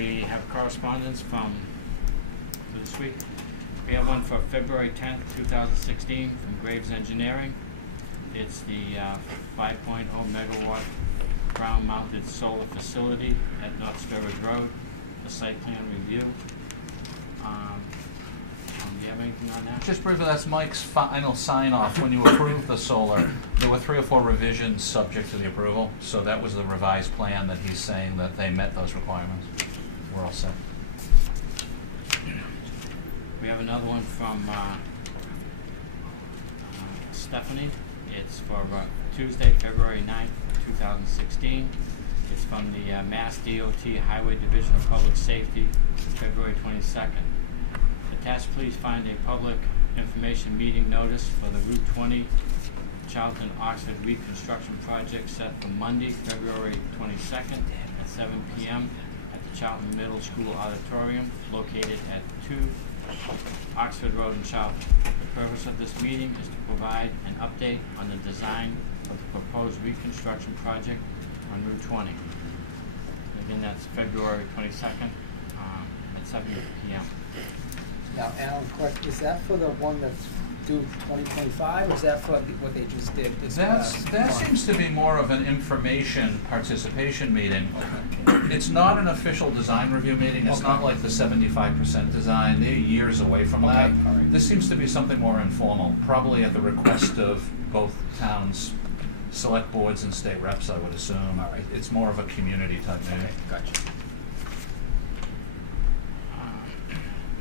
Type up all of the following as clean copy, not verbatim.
We have correspondence from this week. We have one for February 10th, 2016 from Graves Engineering. It's the 5.0 megawatt ground-mounted solar facility at North Sturbridge Road, the site plan review. Do you have anything on that? Just briefly, that's Mike's final sign-off. When you approved the solar, there were 3 or 4 revisions subject to the approval, so that was the revised plan that he's saying that they met those requirements. We're all set. We have another one from Stephanie. It's for Tuesday, February 9th, 2016. It's from the Mass DOT Highway Division of Public Safety, February 22nd. Attached, please find a public information meeting notice for the Route 20 Charlton-Oxford reconstruction project set for Monday, February 22nd at 7 p.m. at the Charlton Middle School Auditorium located at 2 Oxford Road in Charlton. The purpose of this meeting is to provide an update on the design of the proposed reconstruction project on Route 20. Again, that's February 22nd at 7 p.m. Now, Alan, question, is that for the one that's due 2025, or is that for what they just did this That month? seems to be more of an information participation meeting. It's not an official design review meeting. It's not like the 75% design. They're years away from that. All right. This seems to be something more informal, probably at the request of both towns' select boards and state reps, I would assume. All right. It's more of a community type meeting. Okay, gotcha.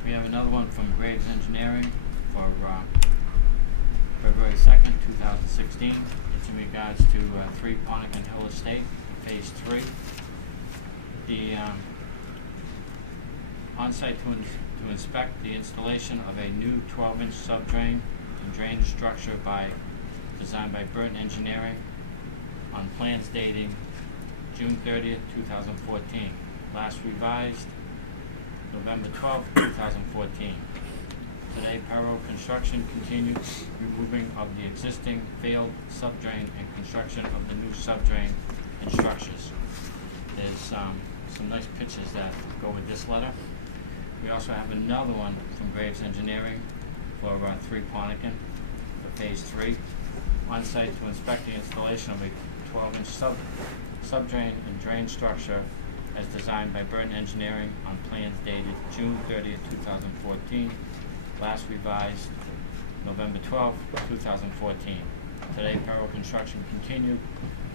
We have another one from Graves Engineering for February 2nd, 2016. It's in regards to 3 Ponican Hill Estate, Phase 3. The on-site to inspect the installation of a new 12-inch subdrain and drainage structure designed by Burton Engineering on plans dating June 30th, 2014. Last revised November 12th, 2014. Today, Perro Construction continued removing of the existing failed subdrain and construction of the new subdrain and structures. There's some nice pictures that go with this letter. We also have another one from Graves Engineering for 3 Ponican for Phase 3. On site to inspect the installation of a 12-inch subdrain and drain structure as designed by Burton Engineering on plans dated June 30th, 2014. Last revised November 12th, 2014. Today, Perro Construction continued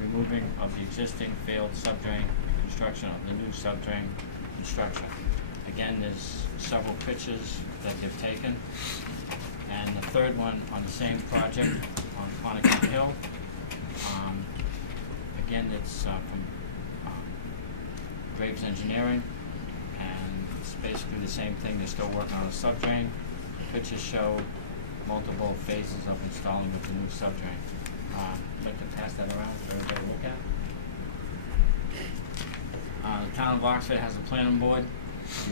removing of the existing failed subdrain and construction of the new subdrain construction. Again, there's several pictures that they've taken. And the third one on the same project on Ponican Hill. Again, it's from Graves Engineering, and it's basically the same thing. They're still working on a subdrain. The pictures show multiple phases of installing with the new subdrain. I'd like to pass that around for everybody to look at. The Town of Oxford has a planning board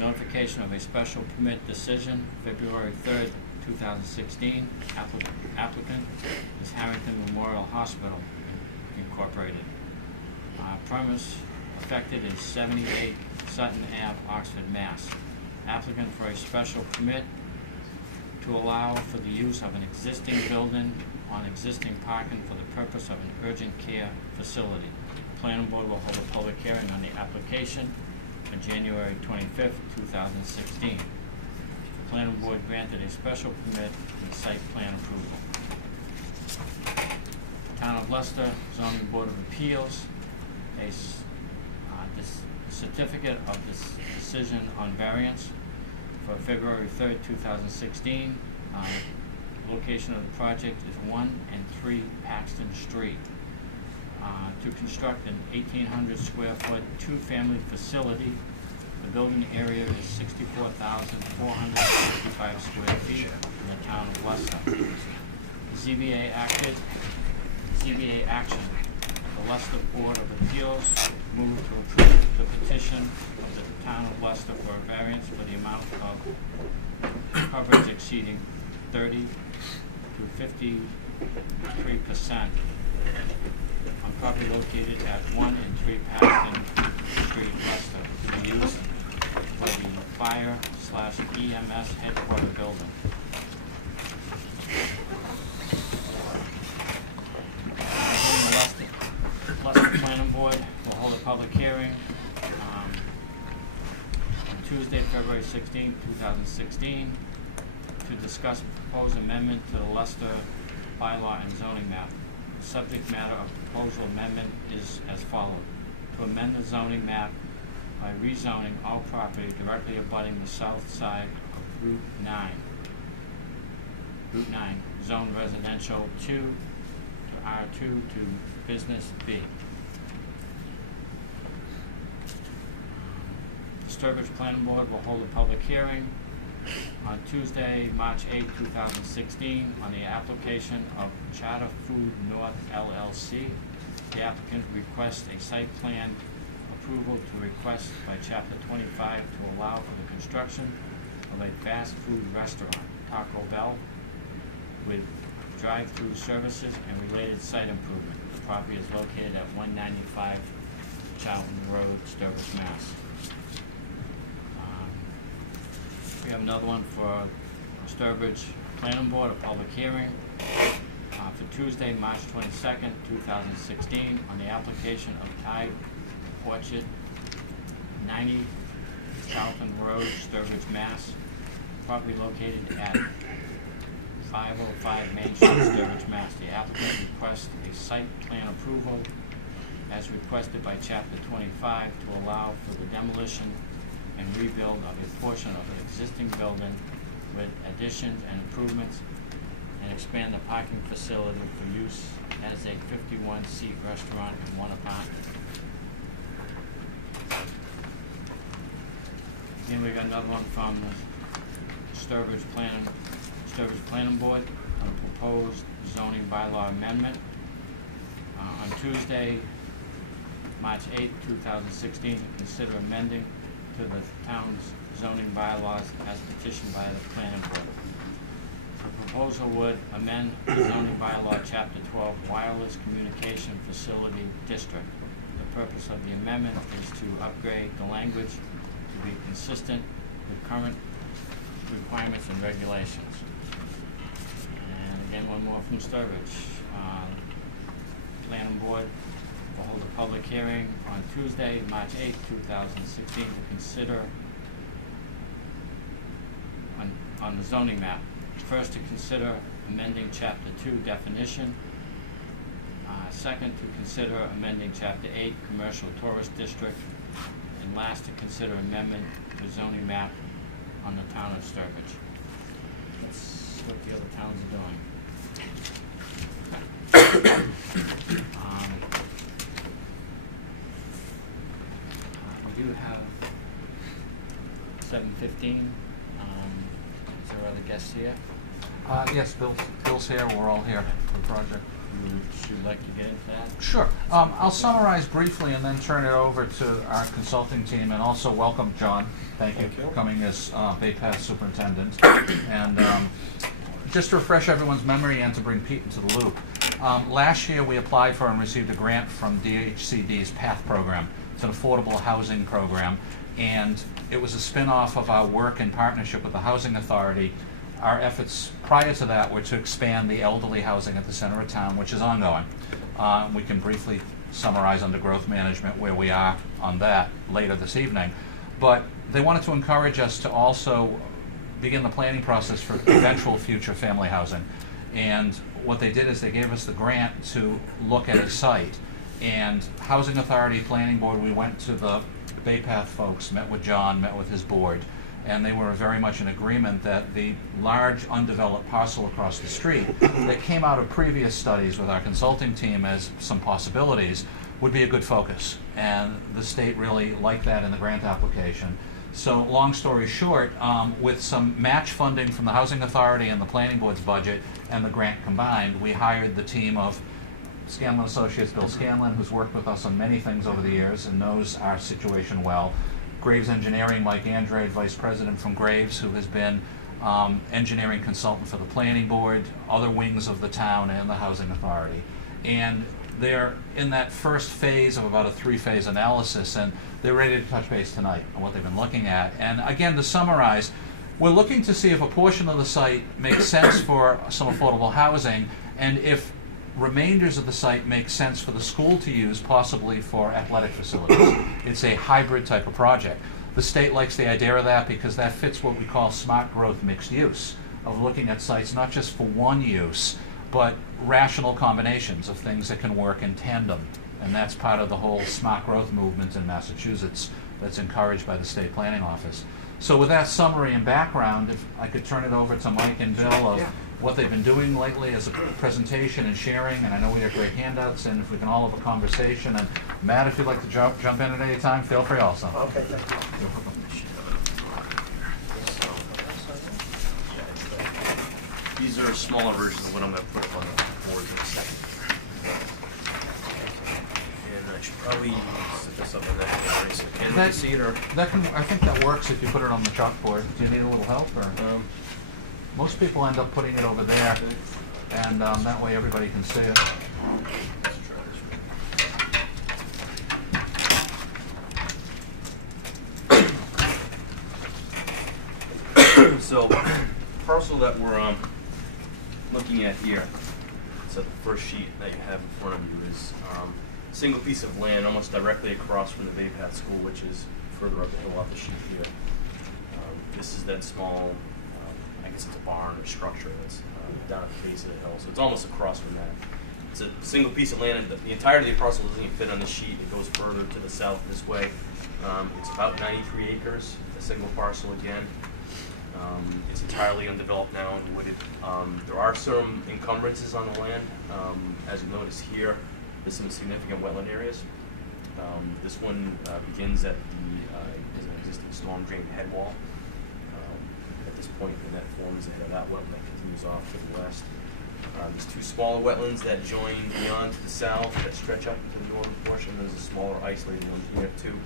notification of a special permit decision, February 3rd, 2016. Applicant is Harrington Memorial Hospital Incorporated. Premise affected is 78 Sutton Ave, Oxford, Mass. Applicant for a special permit to allow for the use of an existing building on existing parking for the purpose of an urgent care facility. The planning board will hold a public hearing on the application on January 25th, 2016. The planning board granted a special permit and site plan approval. Town of Leicester Zoning Board of Appeals, this certificate of this decision on variance for February 3rd, 2016. Location of the project is 1 and 3 Paxton Street. To construct an 1,800 square foot 2-family facility. The building area is 64,465 square feet in the town of Leicester. ZBA action. The Leicester Board of Appeals moved to approve the petition of the town of Leicester for a variance for the amount of coverage exceeding 30 to 53% on property located at 1 and 3 Paxton Street, Leicester, to be used for the fire/EMS headquarter building. Again, the Leicester Planning Board will hold a public hearing on Tuesday, February 16, 2016, to discuss proposed amendment to the Leicester bylaw and zoning map. The subject matter of proposal amendment is as follows: to amend the zoning map by rezoning all property directly abutting the south side of Route 9, zone residential 2 to R2 to business B. The Sturbridge Planning Board will hold a public hearing on Tuesday, March 8, 2016, on the application of Charter Food North LLC. The applicant requests a site plan approval to request by Chapter 25 to allow for the construction of a fast food restaurant, Taco Bell, with drive-through services and related site improvement. The property is located at 195 Charlton Road, Sturbridge, Mass. We have another one for Sturbridge Planning Board, a public hearing for Tuesday, March 22nd, 2016, on the application of Thai Orchard, 90 Charlton Road, Sturbridge, Mass. Property located at 505 Main Street, Sturbridge, Mass. The applicant requests a site plan approval as requested by Chapter 25 to allow for the demolition and rebuild of a portion of the existing building with additions and improvements, and expand the parking facility for use as a 51-seat restaurant and one apartment. Again, we got another one from the Sturbridge Planning Board on a proposed zoning bylaw amendment. On Tuesday, March 8, 2016, to consider amending to the town's zoning bylaws as petitioned by the planning board. The proposal would amend the zoning bylaw, Chapter 12, Wireless Communication Facility District. The purpose of the amendment is to upgrade the language to be consistent with current requirements and regulations. And again, one more from Sturbridge. Planning Board will hold a public hearing on Tuesday, March 8, 2016, to consider on the zoning map. First, to consider amending Chapter 2 definition. Second, to consider amending Chapter 8 Commercial Tourist District. And last, to consider amendment to zoning map on the town of Sturbridge. That's what the other towns are doing. We do have 7:15. Is there other guests here? Yes, Bill's here, we're all here for the project. Would you like to get into that? Sure. I'll summarize briefly and then turn it over to our consulting team, and also welcome John. Thank you for coming as Bay Path Superintendent. And just to refresh everyone's memory and to bring Pete into the loop, last year we applied for and received a grant from DHCD's PATH program. It's an affordable housing program, and it was a spin-off of our work in partnership with the Housing Authority. Our efforts prior to that were to expand the elderly housing at the center of town, which is ongoing. We can briefly summarize under growth management where we are on that later this evening. But they wanted to encourage us to also begin the planning process for eventual future family housing. And what they did is they gave us the grant to look at a site. And Housing Authority, Planning Board, we went to the Bay Path folks, met with John, met with his board, and they were very much in agreement that the large undeveloped parcel across the street that came out of previous studies with our consulting team as some possibilities would be a good focus. And the state really liked that in the grant application. So long story short, with some match funding from the Housing Authority and the Planning Board's budget and the grant combined, we hired the team of Scanlon Associates, Bill Scanlon, who's worked with us on many things over the years and knows our situation well. Graves Engineering, Mike Andrade, Vice President from Graves, who has been engineering consultant for the Planning Board, other wings of the town, and the Housing Authority. and they're in that first phase of about a 3-phase analysis, and they're ready to touch base tonight on what they've been looking at. And again, to summarize, we're looking to see if a portion of the site makes sense for some affordable housing, and if remainders of the site make sense for the school to use, possibly for athletic facilities. It's a hybrid type of project. The state likes the idea of that because that fits what we call smart growth mixed use, of looking at sites not just for one use, but rational combinations of things that can work in tandem. And that's part of the whole smart growth movement in Massachusetts that's encouraged by the state planning office. So with that summary and background, if I could turn it over to Mike and Bill of what they've been doing lately as a presentation and sharing, and I know we have great handouts, and if we can all have a conversation. And Matt, if you'd like to jump in at any time, feel free also. Okay, thank you. These are smaller versions of what I'm going to put up on the boards in a second. And I should probably set this up in that area so can we see it, or? I think that works if you put it on the chalkboard. Do you need a little help, or? Most people end up putting it over there, and that way everybody can see it. Let's try this one. So, parcel that we're looking at here, so the first sheet that you have in front of you is a single piece of land almost directly across from the Bay Path School, which is further up the hill off the sheet here. This is that small, I guess it's a barn or structure that's down at the base of the hill, so it's almost across from that. It's a single piece of land. The entirety of the parcel doesn't even fit on this sheet. It goes further to the south this way. It's about 93 acres, a single parcel again. It's entirely undeveloped now and wooded. There are some encumbrances on the land. As you notice here, there's some significant wetland areas. This one begins at the an existing storm drain head wall. At this point, and that forms the head of that wetland that continues off to the west. There's two smaller wetlands that join beyond to the south that stretch up into the northern portion. There's a smaller isolated one here too.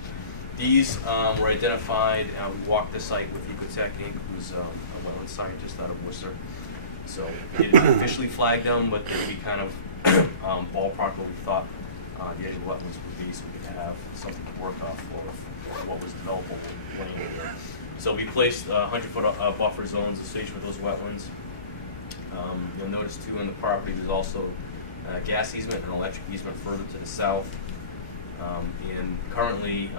These were identified. We walked the site with Ecotech Inc., who's a wetland scientist out of Worcester. So we didn't officially flag them, but we kind of ballpark what we thought the edge of the wetlands would be, so we could have something to work off for what was developable land here. So we placed 100-foot buffer zones associated with those wetlands. You'll notice too on the property there's also a gas easement and electric easement further to the south. And currently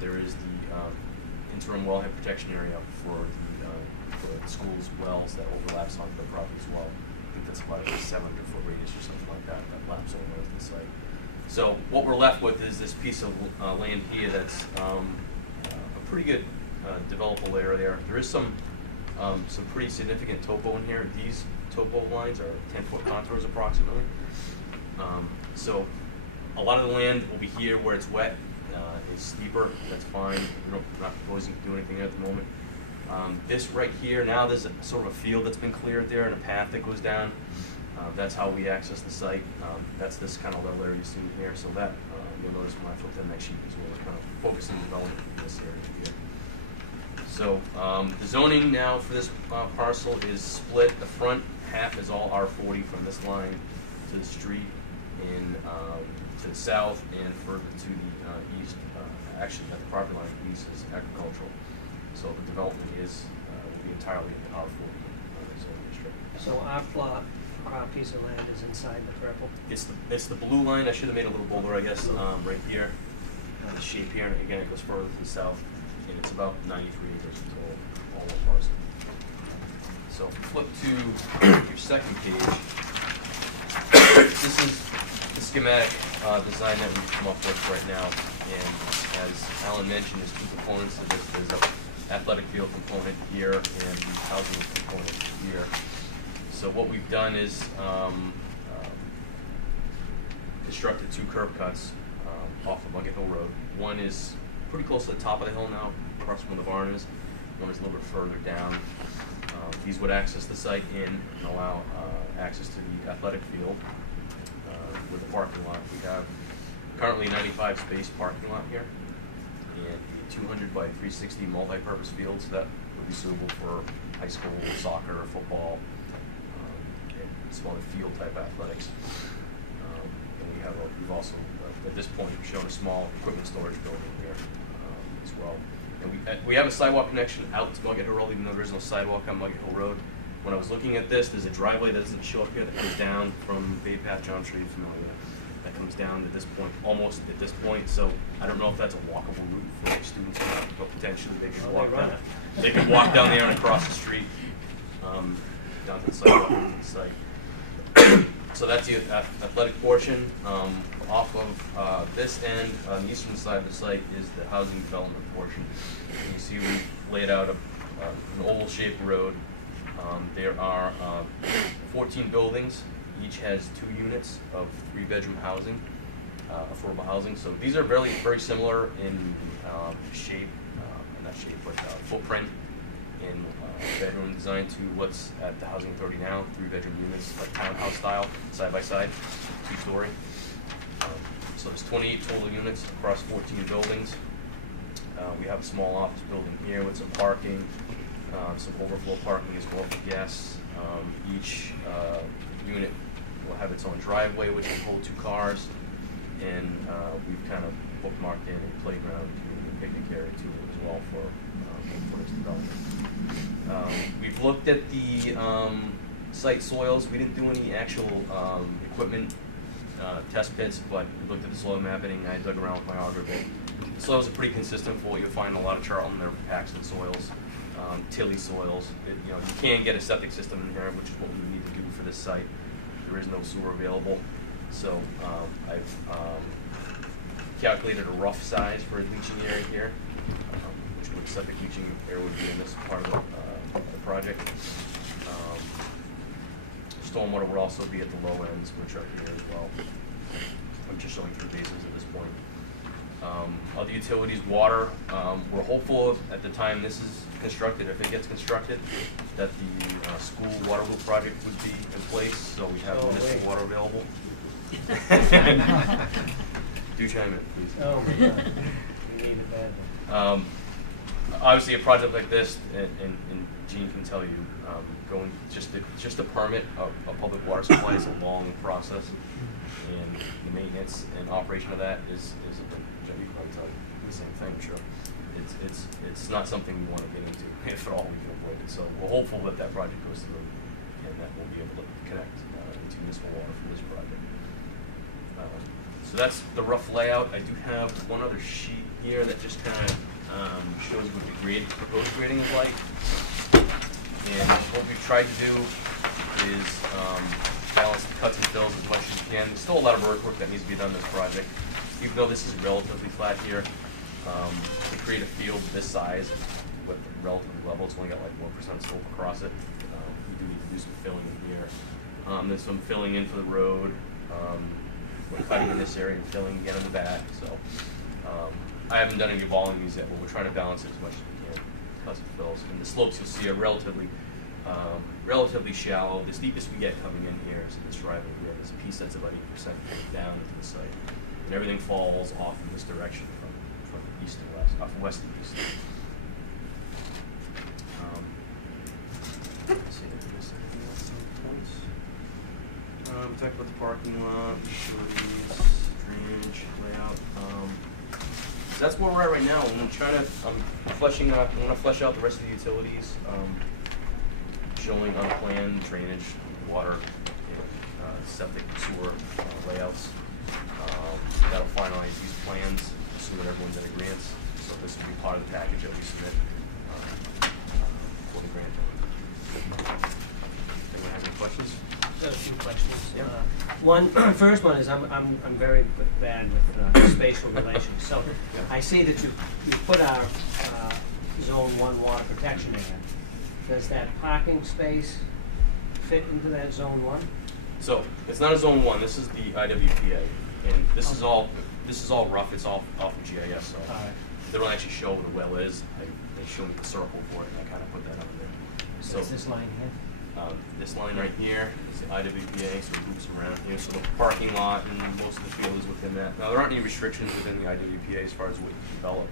there is the interim wellhead protection area for the school's wells that overlaps onto the property as well. I think that's about a 700-foot radius or something like that laps over the site. So what we're left with is this piece of land here that's a pretty good developable area there. There is some pretty significant topo in here. These topo lines are 10-foot contours approximately. So a lot of the land will be here where it's wet. It's steeper, that's fine. We're not proposing to do anything at the moment. This right here, now there's a sort of a field that's been cleared there and a path that goes down. That's how we access the site. That's this kind of level area you see here. So that, you'll notice when I flip that next sheet as well, we're kind of focusing development in this area here. So the zoning now for this parcel is split. The front half is all R40 from this line to the street, and to the south and further to the east. Actually, at the property line east is agricultural. So the development will be entirely in the R40 zoning district. So our plot, our piece of land is inside the purple? It's the blue line. I should have made a little bolder, I guess, right here. The shape here, and again, it goes further to the south, and it's about 93 acres in total, all one parcel. So if you flip to your second page, this is the schematic design that we've come up with right now. And as Alan mentioned, there's two components to this. There's an athletic field component here and the housing component here. So what we've done is constructed two curb cuts off of Bucket Hill Road. One is pretty close to the top of the hill now, across from where the barn is. One is a little bit further down. These would access the site in and allow access to the athletic field with the parking lot. We have currently a 95 space parking lot here and a 200 by 360 multi-purpose field, so that would be suitable for high school soccer, football, and some other field type athletics. And we've also, at this point, shown a small equipment storage building here as well. And we have a sidewalk connection out to Mugget Hill Road, even though there is no sidewalk on Mugget Hill Road. When I was looking at this, there's a driveway that doesn't show up here that goes down from Bay Path. John, I'm sure you're familiar with that. That comes down to this point, almost at this point. So I don't know if that's a walkable route for students or not, but potentially they could Well, walk they run down. it. They could walk down there and across the street down to the sidewalk on the site. So that's the athletic portion. Off of this end, on the eastern side of the site, is the housing development portion. And you see we've laid out an oval-shaped road. There are 14 buildings. Each has 2 units of 3-bedroom housing, affordable housing. So these are very, very similar in shape, not shape, but footprint in bedroom design to what's at the Housing Authority now, 3-bedroom units, like townhouse style, side by side, 2-story. So there's 28 total units across 14 buildings. We have a small office building here with some parking, some overflow parking as well for guests. Each unit will have its own driveway, which can hold 2 cars, and we've kind of bookmarked in a playground, community picnic area too as well for this development. We've looked at the site soils. We didn't do any actual equipment test pits, but we looked at the soil mapping. I dug around with my auger bit. The soils are pretty consistent for what you'll find in a lot of Charlton. They're Paxton soils, tilly soils. You can get a septic system in here, which is what we need to do for this site. There is no sewer available, so I've calculated a rough size for a leaching area here, which would septic leaching area would be in this part of the project. Stormwater would also be at the low ends, which are here as well. I'm just showing 3 bases at this point. Other utilities, water, we're hopeful at the time this is constructed, if it gets constructed, that the school water loop project would be in place, so we have municipal water available. Do chime in, please. Oh, my God. We need it badly. Obviously, a project like this, and Gene can tell you, going just a permit a public water supply is a long process, and the maintenance and operation of that is Jeff, you can probably tell you the same thing, I'm sure. It's not something we want to get into, if at all we can avoid it. So we're hopeful that that project goes through, and that we'll be able to connect into municipal water for this project. So that's the rough layout. I do have one other sheet here that just kind of shows what the proposed grading is like. And what we've tried to do is balance the cuts and fills as much as we can. There's still a lot of earthwork that needs to be done in this project. Even though this is relatively flat here, to create a field this size with relatively level, it's only got like 1% slope across it. We do need to do some filling in here. There's some filling in for the road. We're cutting in this area and filling again in the back. So I haven't done any balling these yet, but we're trying to balance it as much as we can. Cuts and fills. And the slopes you'll see are relatively shallow. The steepest we get coming in here is this driveway here. There's a piece that's about 8% down into the site. And everything falls off in this direction from east to west, from west to east. Let's see if I missed anything else on the points. We talked about the parking lot, utilities, drainage, layout. So that's where we're at right now. I'm fleshing out. I want to flesh out the rest of the utilities, showing on plan drainage, water, septic, sewer layouts. That'll finalize these plans, assuming everyone's in agreement. So this will be part of the package that we submit for the grant. Anyone have any questions? Got a few questions. Yeah. First one is I'm very bad with spatial relations. So I see that you put our zone 1 water protection area. Does that parking space fit into that zone 1? So it's not a zone 1. This is the IWPA, and this is all rough. It's all off of GIS. So they don't actually show where the well is. They show me the circle for it, and I kind of put that up there. So is this line here? This line right here is the IWPA, so it moves around here. So the parking lot and most of the field is within that. Now there aren't any restrictions within the IWPA as far as what you can develop.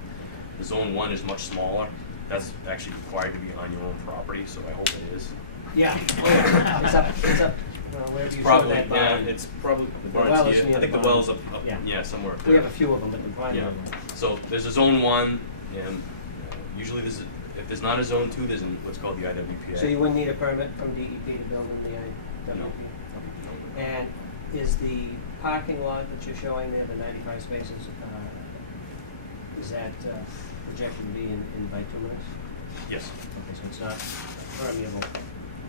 The zone 1 is much smaller. That's actually required to be on your own property, so I hope it is. Yeah. Oh, yeah. It's up Well, wherever you show Probably, that yeah, barn. it's probably, the well barn's is here. near I think the the barn. well's up, Yeah. yeah, somewhere up We there. have a few of them at the primary Yeah. one. So there's a zone 1, and usually if there's not a zone 2, there's what's called the IWPA. So you wouldn't need a permit from DEP to build in the IWP? No. And is the parking lot that you're showing there, the 95 spaces, is that projected to be in bituminous? Yes. Okay, so it's not permeable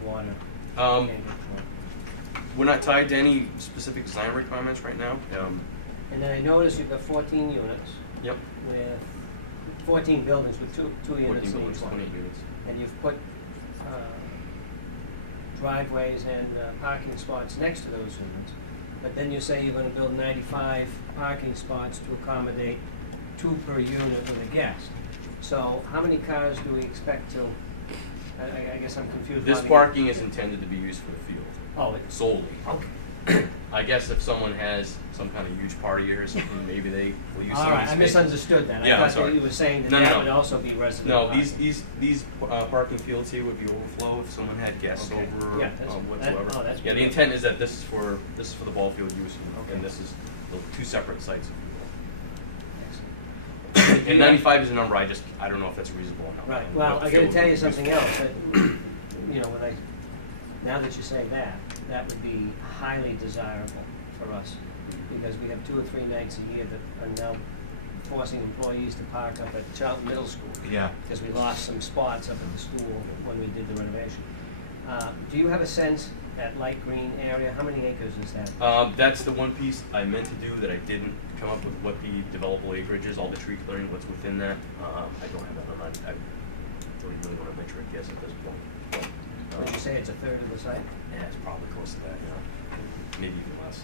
water. Um, Can't get through. We're not tied to any specific design requirements right now. And then I noticed you've got 14 units Yep. with 14 buildings with two 14 units in buildings, each one. 28 units. And you've put driveways and parking spots next to those units. But then you say you're gonna build 95 parking spots to accommodate 2 per unit with a guest. So how many cars do we expect to, I guess I'm confused. This how many- parking is intended to be used for the field Oh, it's, solely. okay. I guess if someone has some kind of huge party or something, maybe they will use some All of right, these I spaces. misunderstood that. Yeah, I'm I thought sorry. that you were saying that No, no, that no. would also be resident No, parking. these parking fields here would be overflow if someone had guests Okay. over Yeah, that's- whatsoever. that- oh, that's Yeah, the good. intent is that this is for the ball field use, Okay. and this is the 2 separate sites. Excellent. And 95 is a number I don't know if that's reasonable or not. Right, well, I feel gotta tell you would be something useful. else, that, you know, now that you say that, that would be highly desirable for us, because we have 2 or 3 nights a year that are now forcing employees to park up at Charlton Middle School, Yeah. because we lost some spots up at the school when we did the renovation. Do you have a sense, that light green area, how many acres is that? That's the one piece I meant to do that I didn't come up with what the developable acreage is, all the tree clearing, what's within that. I don't have that on my, I really want to venture a guess at this point. Would you say it's a third of the site? Yeah, it's probably close to that, yeah. Maybe even less.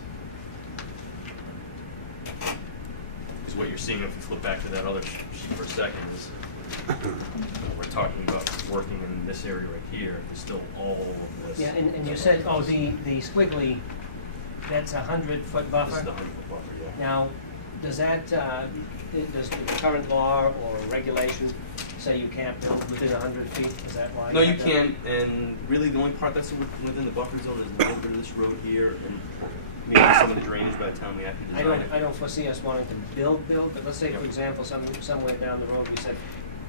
Because what you're seeing, if you flip back to that other sheet for a second, is we're talking about working in this area right here. There's still all of this. Yeah, and you said, oh, the squiggly, that's 100-foot This buffer? is the 100-foot buffer, yeah. Now, does that, does the current law or regulation say you can't build within 100 feet? Is that why? No, you have that? can, and really the only part that's within the buffer zone is a little bit of this road here, and maybe some of the drainage by the time we actually design it. I don't foresee us wanting to build, but let's say, for Yep. example, somewhere down the road, we said,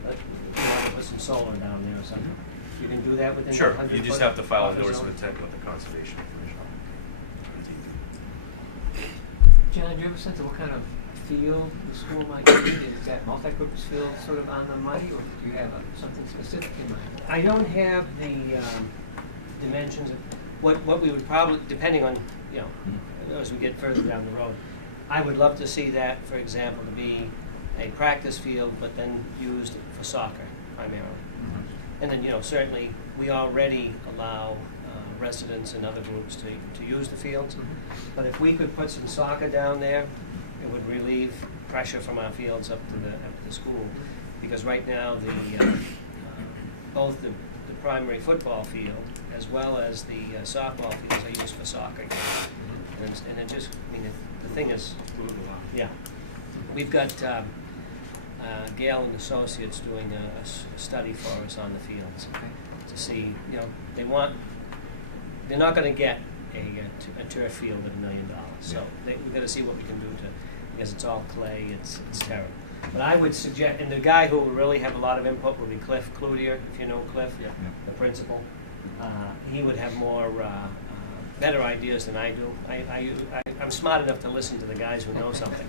we want to put some solar down there or something. You can do that within the 100 Sure, foot you just have to file a buffer notice zone? of intent with the conservation commission. John, do you have a sense of what kind of field the school might need? Is that multi-purpose field sort of on the money, or do you have something specific in mind? I don't have the dimensions of, what we would probably, depending on, you know, as we get further down the road, I would love to see that, for example, to be a practice field, but then used for soccer primarily. And then, you know, certainly, we already allow residents and other groups to use the fields. But if we could put some soccer down there, it would relieve pressure from our fields up to the school. Because right now, both the primary football field as well as the softball fields are used for soccer games. And it just, I mean, the thing is, yeah. We've got Gale and Associates doing a study for us on the fields to see, you know, they're not gonna get a turf field at $1 million. So we've gotta see what we can do because it's all clay, it's terrible. But I would suggest, and the guy who will really have a lot of input will be Cliff Cloutier, if you know Cliff, the principal. He would have more, better ideas than I do. I'm smart enough to listen to the guys who know something.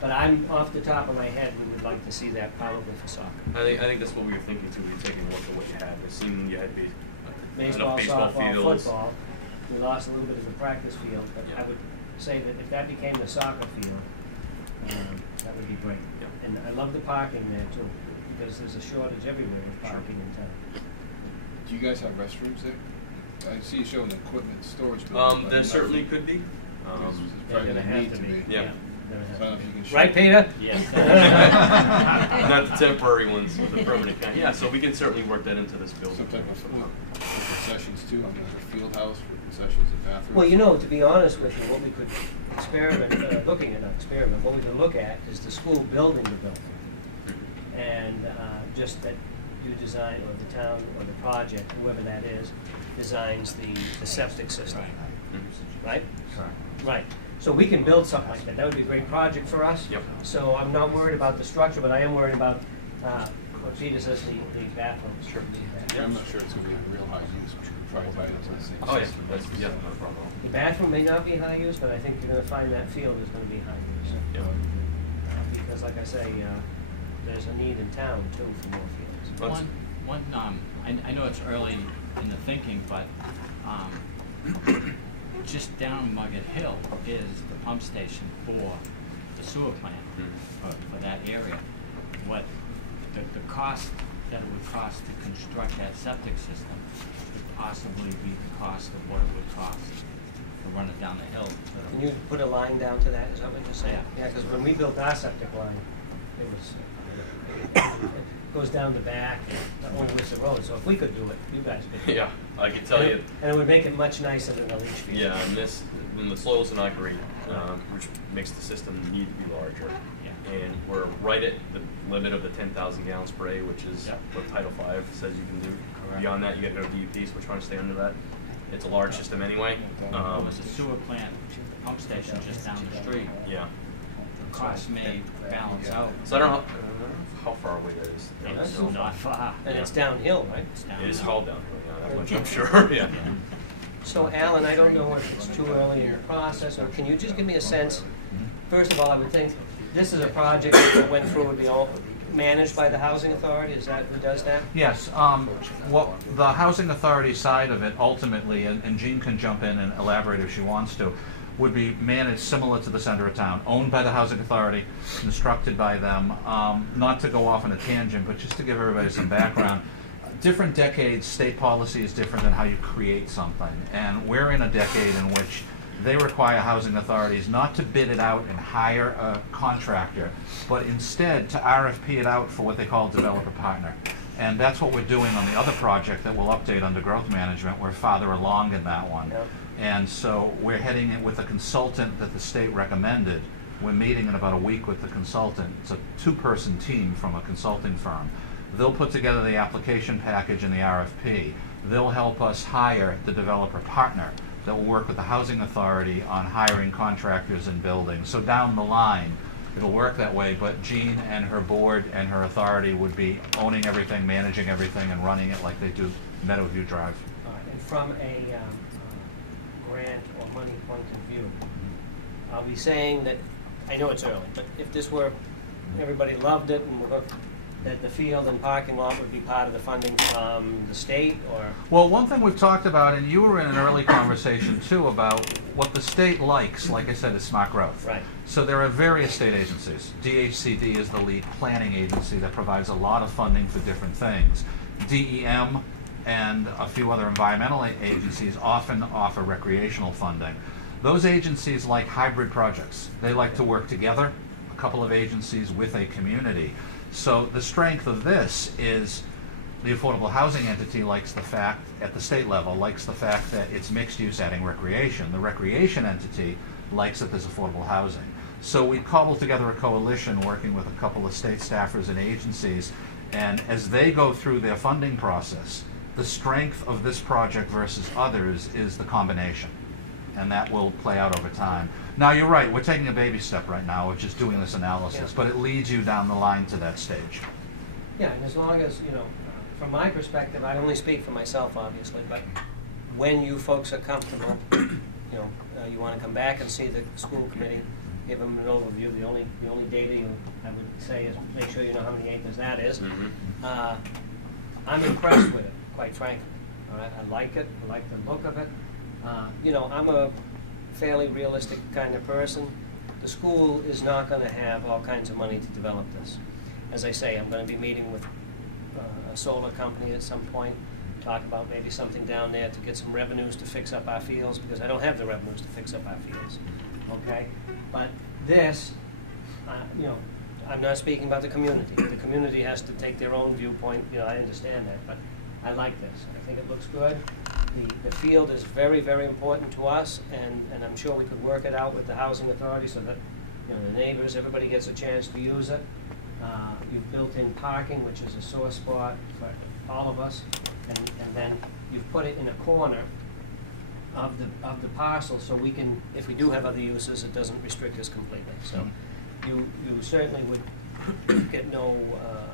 But I'm, off the top of my head, we would like to see that probably for soccer. I think that's what we were thinking too. We were taking a look at what you had. It seemed you had Baseball, enough baseball softball, fields. football. We lost a little bit of the practice field, but I would say that if that became the soccer field, that would be great. Yep. And I love the parking there too, because there's a shortage everywhere of parking in town. Do you guys have restrooms there? I see you showing equipment storage building. but There I'm not certainly sure. could be. It's They're probably gonna gonna have need to be. Yeah. They're gonna So I don't have know if you to can be. show. Right, Peter? Yes. Not the temporary ones, with the permanent kind. Yeah, so we can certainly work that into this building. Some type of for concessions too, I mean, like a field house for concessions and bathrooms. Well, you know, to be honest with you, what we could what we could look at is the school building the building. And just that you design, or the town, or the project, whoever that is, designs the septic system, right? Correct. Right. So we can build something like that. That would be a great project for us. Yep. So I'm not worried about the structure, but I am worried about what Peter says, the bathrooms. Sure. Yeah, I'm not sure it's gonna be a real high use, but you can probably buy it into the same Oh, yeah, system. that's, yeah, no problem. The bathroom may not be high use, but I think you're gonna find that field is gonna be high use. Yeah. Because like I say, there's a need in town too for more fields. Let's- I know it's early in the thinking, but, just down Mugget Hill is the pump station for the sewer plant, for that area. What, the cost that it would cost to construct that septic system could possibly be the cost of what it would cost to run it down the hill. Can you put a line down to that, is that what you're saying? Yeah. Yeah, because when we built our septic line, it goes down the back, only with the road, so if we could do it, you guys could do it. Yeah, I can tell you, And it would make it much nicer than a leach field. yeah, and the soils are not great, which makes the system need to be larger. Yeah. And we're right at the limit of the 10,000 gallon spray, which is Yep. what Title V says you can do. Correct. Beyond that, you gotta go to DEP, so we're trying to stay under that. It's a large system anyway. There's a sewer plant, pump station just down the street. Yeah. The cost may balance out. So I don't know how far away that is. It's not far. And it's downhill, right? It's down It is now. hauled down here, yeah, that much I'm sure, yeah. So Alan, I don't know if it's too early in the process, or can you just give me a sense? First of all, I would think this is a project that went through, would be all managed by the housing authority, is that who does that? Yes, what the housing authority side of it ultimately, and Jean can jump in and elaborate if she wants to, would be managed similar to the center of town, owned by the housing authority, constructed by them. Not to go off on a tangent, but just to give everybody some background. Different decades, state policy is different than how you create something. And we're in a decade in which they require housing authorities not to bid it out and hire a contractor, but instead to RFP it out for what they call developer partner. And that's what we're doing on the other project that we'll update under growth management. We're farther along in that one. Yep. And so we're heading it with a consultant that the state recommended. We're meeting in about a week with the consultant. It's a two-person team from a consulting firm. They'll put together the application package and the RFP. They'll help us hire the developer partner that will work with the housing authority on hiring contractors and buildings. So down the line, it'll work that way, but Jean and her board and her authority would be owning everything, managing everything, and running it like they do Meadowview Drive. And from a grant or money point of view, are we saying that, I know it's early, but if this were, everybody loved it and that the field and parking lot would be part of the funding from the state, or? Well, one thing we've talked about, and you were in an early conversation too, about what the state likes, like I said, is smart growth. Right. So there are various state agencies. DHCD is the lead planning agency that provides a lot of funding for different things. DEM and a few other environmental agencies often offer recreational funding. Those agencies like hybrid projects. They like to work together, a couple of agencies with a community. So the strength of this is the affordable housing entity likes the fact, at the state level, likes the fact that it's mixed use adding recreation. The recreation entity likes that there's affordable housing. So we cobbled together a coalition working with a couple of state staffers and agencies, and as they go through their funding process, the strength of this project versus others is the combination, and that will play out over time. Now, you're right, we're taking a baby step right now, we're just doing this analysis, Yeah. but it leads you down the line to that stage. Yeah, and as long as, from my perspective, I only speak for myself, obviously, but when you folks are comfortable, you want to come back and see the school committee, give them an overview. The only data I would say is make sure you know how many acres that is. I'm impressed with it, quite frankly. All right, I like it. I like the look of it. I'm a fairly realistic kind of person. The school is not going to have all kinds of money to develop this. As I say, I'm going to be meeting with a solar company at some point, talk about maybe something down there to get some revenues to fix up our fields, because I don't have the revenues to fix up our fields. Okay? But this, I'm not speaking about the community. The community has to take their own viewpoint. I understand that, but I like this. I think it looks good. The field is very, very important to us, and I'm sure we could work it out with the housing authority so that the neighbors, everybody gets a chance to use it. You've built in parking, which is a sore spot for all of us. and then you've put it in a corner of the parcel, so we can, if we do have other uses, it doesn't restrict us completely. So you certainly would get no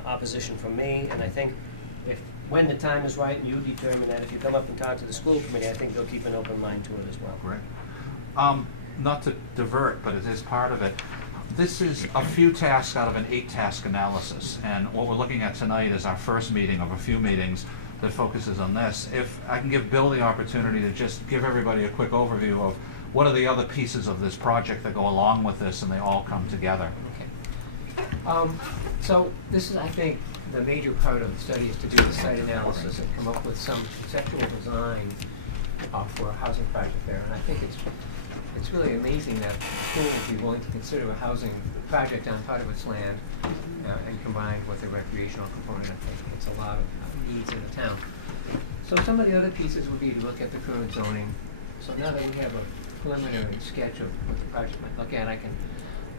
opposition from me, and I think when the time is right and you determine that, if you come up and talk to the school committee, I think they'll keep an open mind to it as well. Great. Not to divert, but it is part of it. This is a few tasks out of an 8-task analysis, and what we're looking at tonight is our first meeting of a few meetings that focuses on this. If I can give Bill the opportunity to just give everybody a quick overview of what are the other pieces of this project that go along with this, and they all come together. Okay. So this is, I think, the major part of the study is to do the site analysis and come up with some conceptual design for a housing project there. And I think it's really amazing that the school would be willing to consider a housing project on part of its land and combined with a recreational component. I think it's a lot of needs in the town. So some of the other pieces would be to look at the current zoning. So now that we have a preliminary sketch of what the project might look at, I can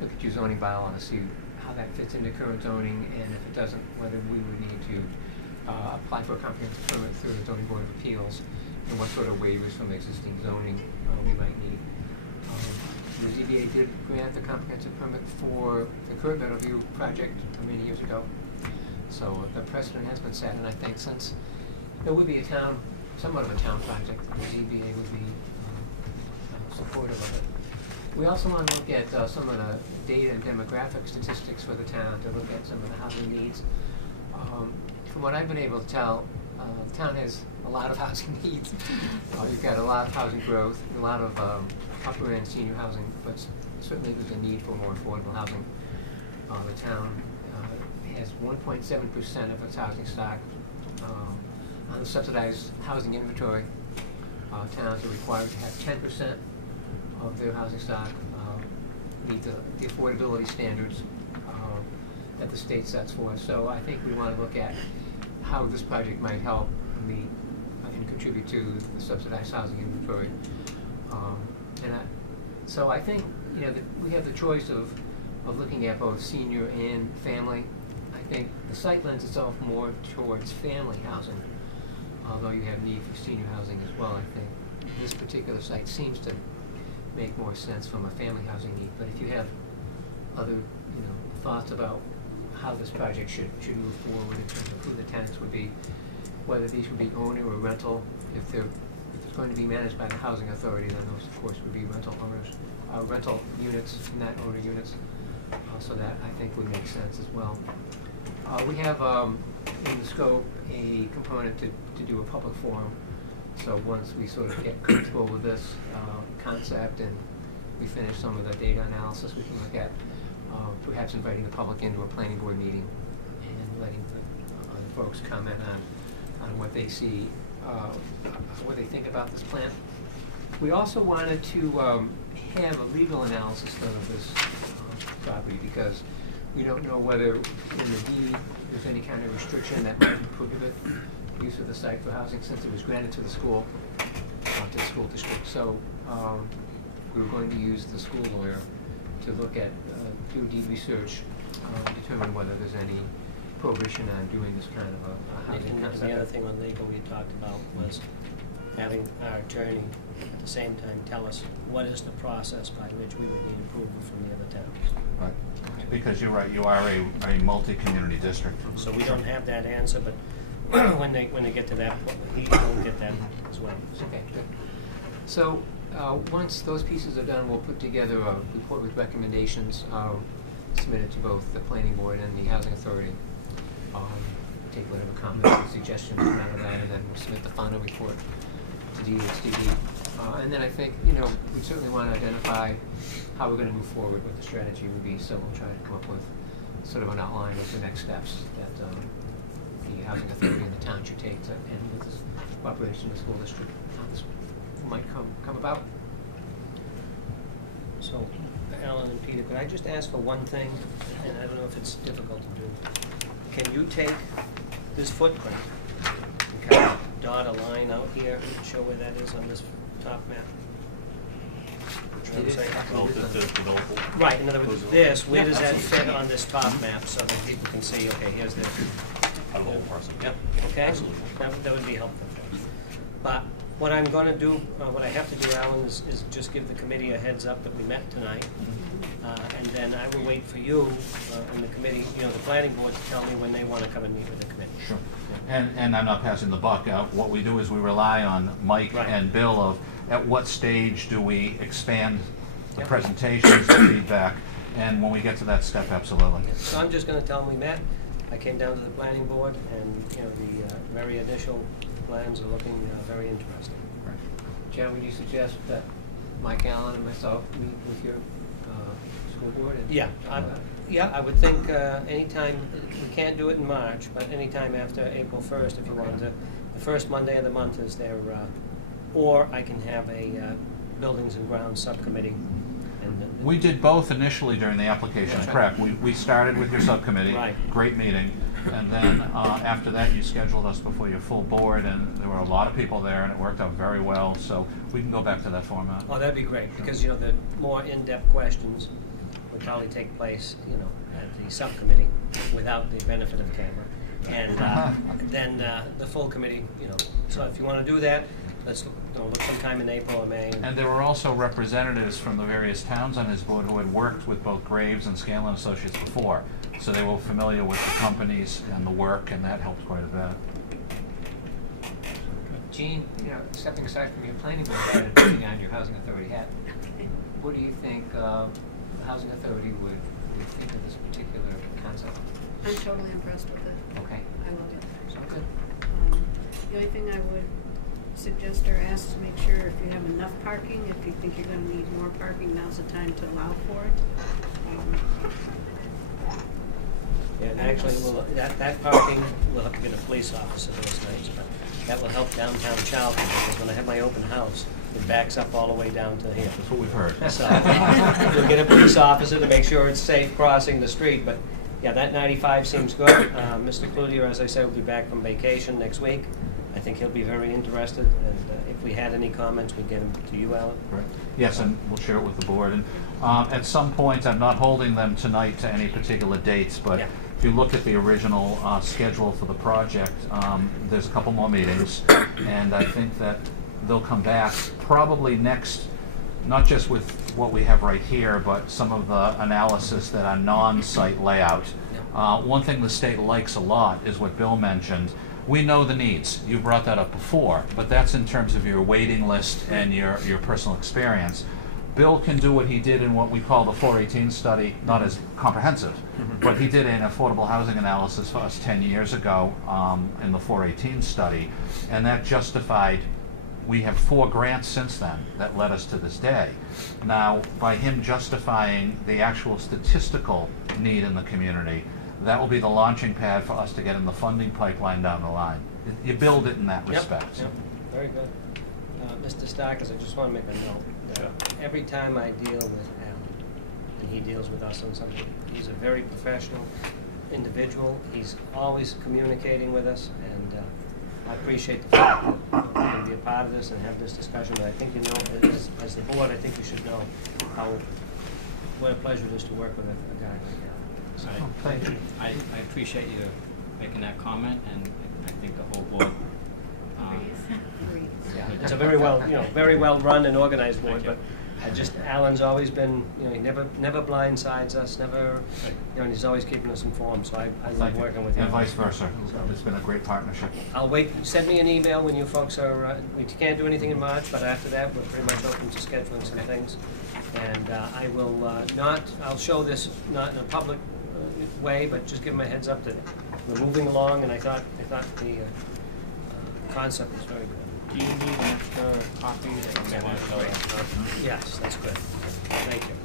look at your zoning bylaw and see how that fits into current zoning, and if it doesn't, whether we would need to apply for a comprehensive permit through the zoning board of appeals, and what sort of waivers from existing zoning we might need. The ZBA did grant the comprehensive permit for the Curve Meadowview project many years ago, so the precedent has been set, and I think since it would be somewhat of a town project, the ZBA would be supportive of it. We also want to look at some of the data and demographic statistics for the town, to look at some of the housing needs. From what I've been able to tell, the town has a lot of housing needs. You've got a lot of housing growth, a lot of upper end senior housing, but certainly there's a need for more affordable housing. The town has 1.7% of its housing stock on the subsidized housing inventory. Towns are required to have 10% of their housing stock meet the affordability standards that the state sets for us. So I think we want to look at how this project might help meet and contribute to the subsidized housing inventory. So I think that we have the choice of looking at both senior and family. I think the site lends itself more towards family housing, although you have need for senior housing as well. I think this particular site seems to make more sense from a family housing need. But if you have other thoughts about how this project should move forward in terms of who the tenants would be, whether these would be owner or rental, if it's going to be managed by the housing authority, then those of course would be rental owners, rental units, not owner units. So that I think would make sense as well. We have in the scope a component to do a public forum. So once we sort of get comfortable with this concept and we finish some of the data analysis, we can look at perhaps inviting the public into a planning board meeting and letting the folks comment on what they see, what they think about this plan. We also wanted to have a legal analysis done of this property, because we don't know whether in the deed there's any kind of restriction that might prohibit use of the site for housing, since it was granted to the school, to the school district. So we were going to use the school lawyer to look at, do deed research, determine whether there's any prohibition on doing this kind of a housing And concept. the other thing on legal we talked about was having our attorney at the same time tell us what is the process by which we would need approval from the other towns. Right. Because you're right, you are a multi-community district. So we don't have that answer, but when they get to that point, he will get that as well. Okay, good. So once those pieces are done, we'll put together a report with recommendations submitted to both the planning board and the housing authority. Take whatever comments and suggestions come out of that, and then we'll submit the final report to DHCD. And then I think, we certainly want to identify how we're going to move forward, what the strategy would be, so we'll try to come up with sort of an outline of the next steps that the housing authority and the town should take to, and with this cooperation of the school district, how this might come about. So, Alan and Peter, could I just ask for one thing, and I don't know if it's difficult to do. Can you take this footprint and kind of dot a line out here and show where that is on this top map? You know what I'm saying? Right, in other words, where does that fit on this top map, so that people can see, okay, here's the out of the whole parcel. Yep, okay? That would be helpful for us. But what I'm gonna do, what I have to do, Alan, is just give the committee a heads up that we met tonight. And then I will wait for you and the committee, the planning board to tell me when they wanna come and meet with the committee. Sure. And I'm not passing the buck. What we do is we rely on Mike Right. and Bill of at what stage do we expand the Yep. presentations, the feedback, and when we get to that step, absolutely. So I'm just gonna tell them we met, I came down to the planning board, and, the very initial plans are looking very interesting. Jen, would you suggest that Mike Allen and myself meet with your school board? And- Yeah, I would think anytime, we can't do it in March, but anytime after April 1st, if you wanted to. The first Monday of the month is their, or I can have a Buildings and Grounds Subcommittee. And We did both initially during the application, Right. correct? We started with your subcommittee. Right. Great meeting. And then after that, you scheduled us before your full board, and there were a lot of people there, and it worked out very well. So we can go back to that format. Oh, that'd be great, because, the more in-depth questions would probably take place, at the subcommittee without the benefit of camera. And then the full committee, so if you want to do that, let's look sometime in April or May. And there were also representatives from the various towns on his board who had worked with both Graves and Scanlon Associates before. So they were familiar with the companies and the work, and that helped quite a bit. Gene, stepping aside from your planning board hat and putting on your housing authority hat, what do you think the housing authority would think of this particular concept? I'm totally impressed with it. Okay, I love it. so good. The only thing I would suggest or ask to make sure if you have enough parking, if you think you're gonna need more parking, now's the time to allow for it. Yeah, and actually, that parking, we'll have to get a police officer those nights, but that will help downtown Charlton, because when I have my open house, it backs up all the way down to here. That's what we've heard. So, we'll get a police officer to make sure it's safe crossing the street, but, yeah, that 95 seems good. Mr. Cloutier, as I said, will be back from vacation next week. I think he'll be very interested, and if we had any comments, we'd get them to you, Alan. Correct. Yes, and we'll share it with the board. And at some point, I'm not holding them tonight to any particular dates, but Yeah. if you look at the original schedule for the project, there's a couple more meetings, and I think that they'll come back probably next, not just with what we have right here, but some of the analysis that are non-site layout. One thing the state likes a lot is what Bill mentioned. We know the needs. You brought that up before, but that's in terms of your waiting list and your personal experience. Bill can do what he did in what we call the 418 study, not as comprehensive, but he did an affordable housing analysis for us 10 years ago in the 418 study, and that justified, we have 4 grants since then that led us to this day. Now, by him justifying the actual statistical need in the community, that will be the launching pad for us to get in the funding pipeline down the line. You build it in that respect. Yep, very good. Mr. Starkers, I just want to make a note that every time I deal with Alan, and he deals with us on something, he's a very professional individual. He's always communicating with us, and I appreciate the fact that we can be a part of this and have this discussion. But I think as the board, I think you should know what a pleasure it is to work with a guy like that. So Thank you. I appreciate you making that comment, and I think the whole board. Agreed. Yeah, it's a very well run and organized board, Thank you. but Alan's always been, he never blindsides us, never, and he's always keeping us informed, so I love Thank you. working with him. And vice versa. It's been a great partnership. I'll wait, send me an email when you folks are, we can't do anything in March, but after that, we're pretty much open to scheduling some things. And I will I'll show this not in a public way, but just give them a heads up that we're moving along, and I thought the concept is very good. Do you need an extra copy that you may want to show us? Yes, that's good. Thank you.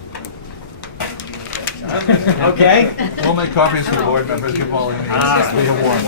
Okay? We'll make copies for board members. Give them all we have one.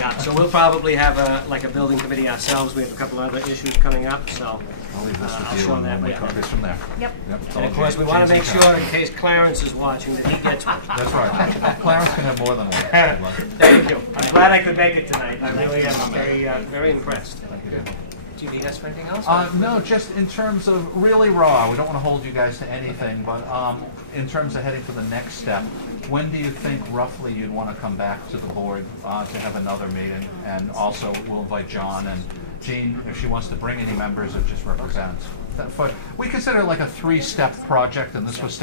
Yeah, so we'll probably have a building committee ourselves. We have a couple other issues coming up, so. I'll leave this I'll with you show and that, we'll make yeah. copies from there. Yep. It's And all of course, we want to make James and sure, in case Clarence is watching, that he gets one. That's right. Clarence can have more than one. Thank you. I'm glad I could make it tonight. I really am very impressed. Thank you. Do you need us for anything else? No, just in terms of really raw, we don't want to hold you guys to anything, but in terms of heading for the next step, when do you think roughly you'd want to come back to the board to have another meeting? And also, we'll invite John and Jean, if she wants to bring any members or just represent. We consider it like a 3-step project, and this was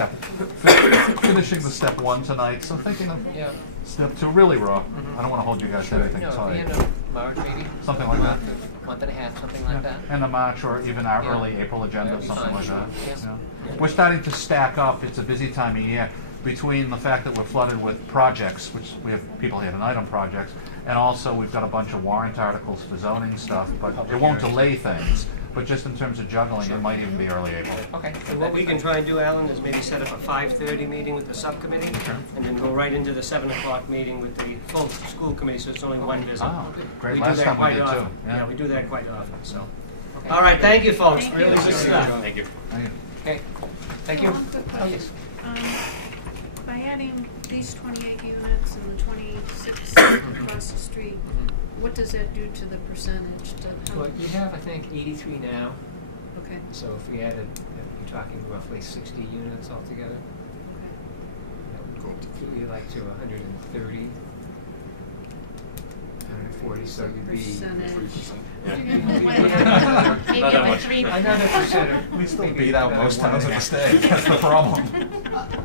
finishing the step 1 tonight, so thinking of Yeah. step 2, really raw. I don't want to hold you guys to anything No, at the tight. end of March, maybe? Something like that. Month and a half, something like that. End of March or even our Yeah. early April agenda, That'd be something fine. like that. Yeah. Yeah. We're starting to stack up, it's a busy time of year, between the fact that we're flooded with projects, which we have people here tonight on projects, and also we've got a bunch of warrant articles for zoning stuff, but it won't delay things. But just in terms of juggling, it might even be early April. Okay. And what we can try and do, Alan, is maybe set up a 5:30 meeting with the subcommittee, and then go right into the 7 o'clock meeting with the full school committee, so it's only one visit. Oh, great. We Last do that time we quite did often. too. Yeah, we do that quite often, so. Okay. All right, thank you, folks, Thank really you. good stuff. Thank you. Thank you. Okay, thank you. One quick Oh, question. yes. By adding these 28 units and the 26 across the street, what does that do to the percentage? Well, you have, I think, 83 now, Okay, so if we added, you're talking roughly 60 units altogether. okay. That would get you like to 130, 140, so you'd be... Percentage. Not that much. Another percent. We still maybe beat out another most towns in the 1.5%. state, that's the problem.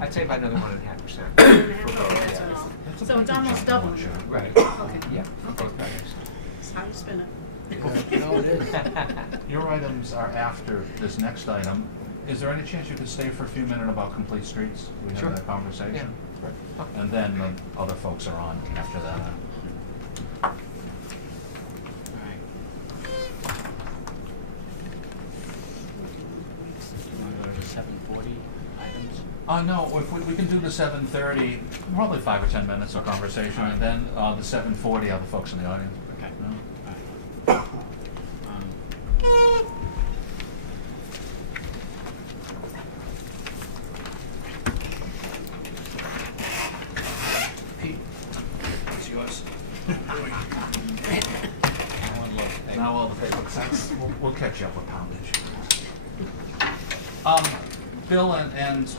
I'd say about another 1.5%. Okay, that's what I was- So it's almost double. Right. Okay, Yeah, for both projects. that's how you spin it. You know it is. Your items are after this next item. Is there any chance you could stay for a few minutes about complete streets? We Sure. have that conversation? Yeah. Right. And then the other folks are on after that. Alright. You wanna go to the 7:40 items? No, if we can do the 7:30, probably 5 or 10 minutes of conversation, and then the 7:40, other folks in the audience. Okay. No? Alright. Pete, it's yours. One look. Now all the paper cuts. We'll catch you up with poundage. Bill and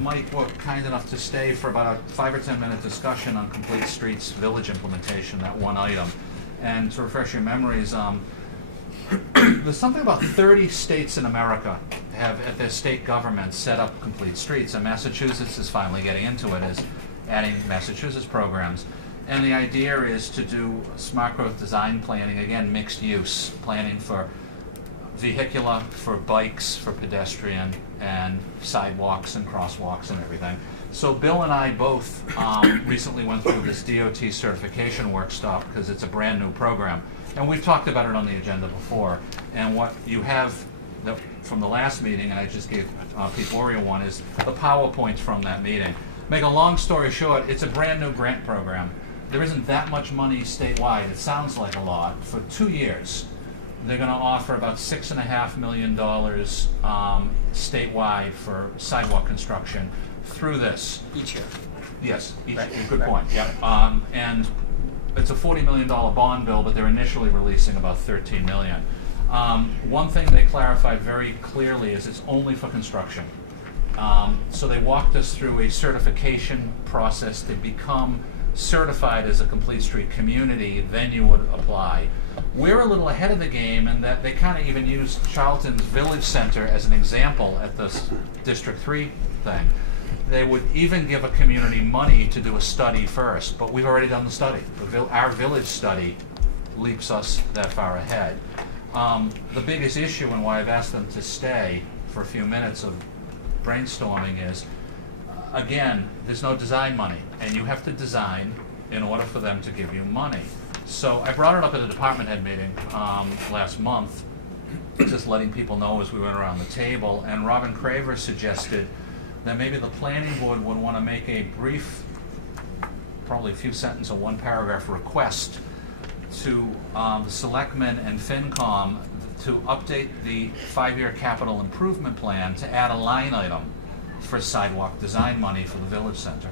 Mike were kind enough to stay for about a 5 or 10 minute discussion on Complete Streets Village implementation, that one item. And to refresh your memories, there's something about 30 states in America have at their state governments set up Complete Streets, and Massachusetts is finally getting into it, is adding Massachusetts programs. And the idea is to do smart growth design planning, again, mixed use, planning for vehicular, for bikes, for pedestrian, and sidewalks and crosswalks and everything. So Bill and I both recently went through this DOT certification workshop because it's a brand new program. And we've talked about it on the agenda before. And what you have from the last meeting, and I just gave Pete Boria one, is the PowerPoints from that meeting. Make a long story short, it's a brand new grant program. There isn't that much money statewide. It sounds like a lot. For 2 years, they're going to offer about $6.5 million statewide for sidewalk construction through this. Each year. Yes, Right. good point, yeah. And it's a $40 million bond bill, but they're initially releasing about $13 million. One thing they clarified very clearly is it's only for construction. So they walked us through a certification process to become certified as a complete street community, then you would apply. We're a little ahead of the game in that they kind of even used Charlton's Village Center as an example at this District 3 thing. They would even give a community money to do a study first, but we've already done the study. Our village study leaps us that far ahead. The biggest issue and why I've asked them to stay for a few minutes of brainstorming is, again, there's no design money, and you have to design in order for them to give you money. So I brought it up at a department head meeting last month, just letting people know as we went around the table, and Robin Craver suggested that maybe the planning board would want to make a brief, probably a few sentence or one paragraph request to the selectmen and FinCom to update the 5-year capital improvement plan to add a line item for sidewalk design money for the village center.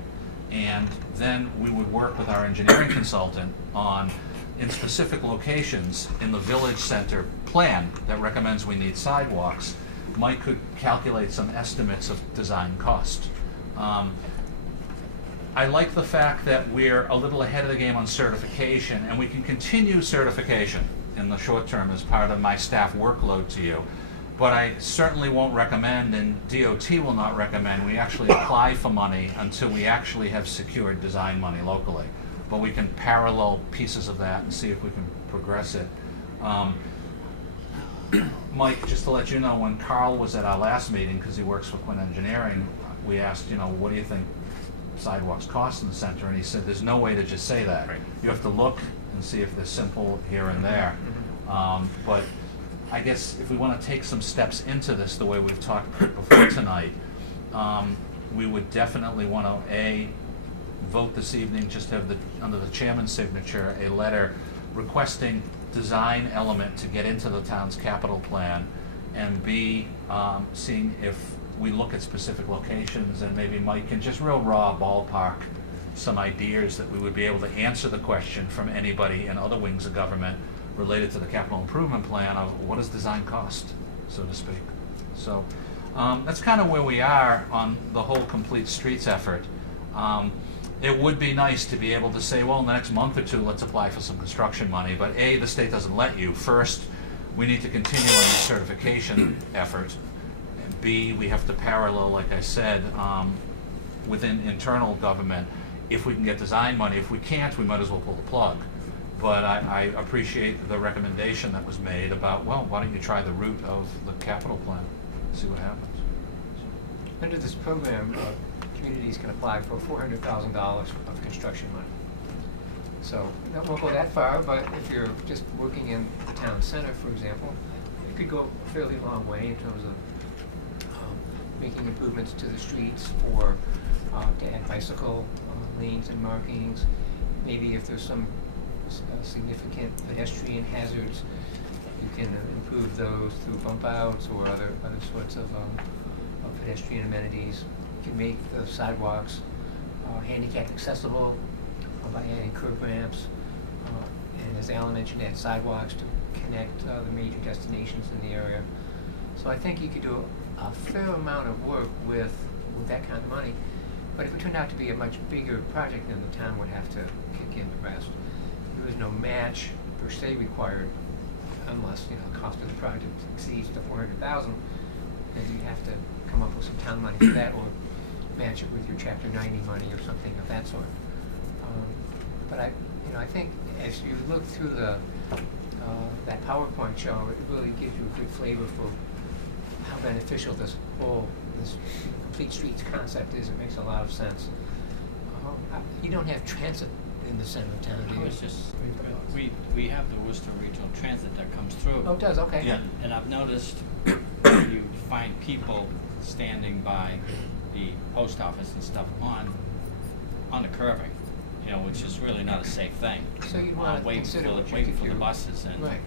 And then we would work with our engineering consultant on in specific locations in the village center plan that recommends we need sidewalks, Mike could calculate some estimates of design cost. I like the fact that we're a little ahead of the game on certification, and we can continue certification in the short term as part of my staff workload to you. But I certainly won't recommend, and DOT will not recommend, we actually apply for money until we actually have secured design money locally. But we can parallel pieces of that and see if we can progress it. Mike, just to let you know, when Carl was at our last meeting, because he works for Quinn Engineering, we asked, you know, what do you think sidewalks cost in the center? And he said, there's no way to just say that. Right. You have to look and see if they're simple here and there. But I guess if we want to take some steps into this the way we've talked before tonight, we would definitely want to, A, vote this evening, just have the, under the chairman's signature, a letter requesting design element to get into the town's capital plan, and B, seeing if we look at specific locations, and maybe Mike can just real raw ballpark some ideas that we would be able to answer the question from anybody in other wings of government related to the capital improvement plan of what does design cost, so to speak. So that's kind of where we are on the whole Complete Streets effort. It would be nice to be able to say, well, in the next month or two, let's apply for some construction money. But A, the state doesn't let you. First, we need to continue on the certification effort. And B, we have to parallel, like I said, within internal government, if we can get design money. If we can't, we might as well pull the plug. But I appreciate the recommendation that was made about, well, why don't you try the route of the capital plan, see what happens. Under this program, communities can apply for $400,000 of construction money. So that won't go that far, but if you're just working in the town center, for example, it could go a fairly long way in terms of making improvements to the streets, or to add bicycle lanes and markings. Maybe if there's some significant pedestrian hazards, you can improve those through bump outs or other sorts of pedestrian amenities. You can make the sidewalks handicap accessible by adding curb ramps, and as Alan mentioned, add sidewalks to connect the major destinations in the area. So I think you could do a fair amount of work with that kind of money. But if it turned out to be a much bigger project, then the town would have to kick in the rest. There is no match per se required, unless the cost of the project exceeds the $400,000. Then you have to come up with some town money for that, or match it with your Chapter 90 money or something of that sort. But I think as you look through that PowerPoint show, it really gives you a good flavor for how beneficial this Complete Streets concept is. It makes a lot of sense. You don't have transit in the center of town, do you? It's just, we have the Worcester Regional Transit that comes through. Oh, it does, okay. Yeah. And I've noticed you find people standing by the post office and stuff on the curving, which is really not a safe thing. So you'd want to consider what you waiting could for the do. buses, and Right.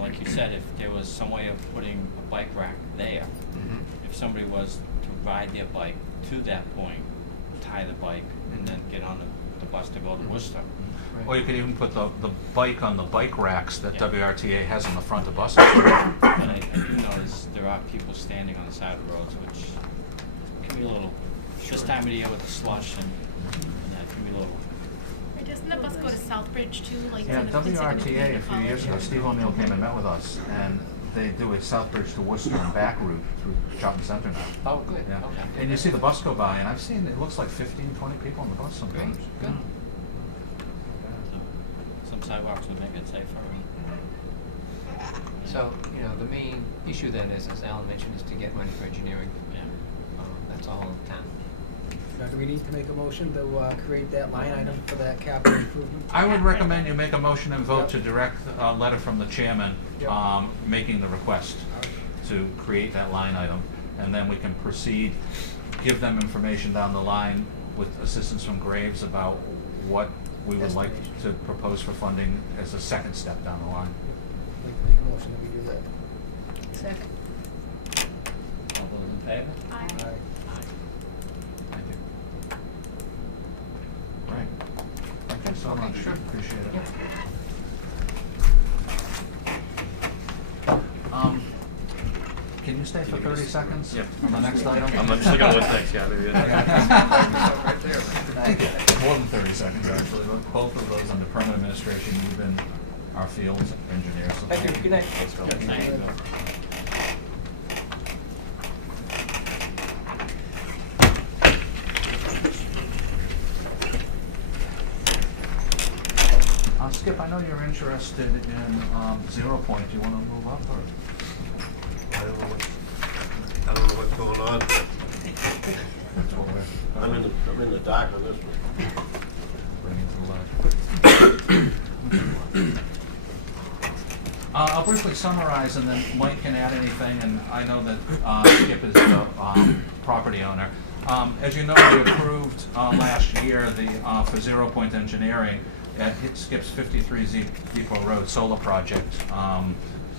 like you said, if there was some way of putting a bike rack there, if somebody was to ride their bike to that point, tie the bike, and then get on the bus to go to Worcester. Right. Or you could even put the bike on the bike racks that Yeah. WRTA has on the front of buses. And I do notice there are people standing on the side of the roads, which can be a little, this time of the year with the slush and that can be a little. Or doesn't the bus go to Southbridge too? Like Yeah, it's in the WRTA a community few years ago, college? Steve O'Neill came and met with us, and they do a Southbridge to Worcester and back route through shopping center now. Oh, good, Yeah. okay. And you see the bus go by, and I've seen, it looks like 15, 20 people on the bus sometimes. Great, good. Some sidewalks would make it safer. So, the main issue then is, as Alan mentioned, is to get money for engineering. Yeah. That's all in town. Now, do we need to make a motion to create that line item for that capital improvement? I would recommend you make a motion and vote to direct a letter from the chairman, Yep. making the request to create that line item, and then we can proceed, give them information down the line with assistance from Graves about what we would like to propose for funding as a second step down the line. I'd like to make a motion that we do that. Second. All those in favor? All right. Thank you. Right. Okay, so much. Sure. Appreciate it. Yep. Can you stay for 30 seconds? Yeah. On the next item? I'm just looking at what's next, yeah, maybe Right there. Thank you. More than 30 seconds, actually. Both of those under permanent administration, you've been our field engineer. So Thank you. Good night. Thanks, Phil. Thank you. Skip, I know you're interested in 0 Point. Do you want to move up or? I don't know what's going on. That's what we're- I'm in the dark on this one. Bring it to the light. I'll briefly summarize, and then Mike can add anything, and I know that Skip is the property owner. As you know, we approved last year for 0 Point Engineering at Skip's 53 Depot Road solar project,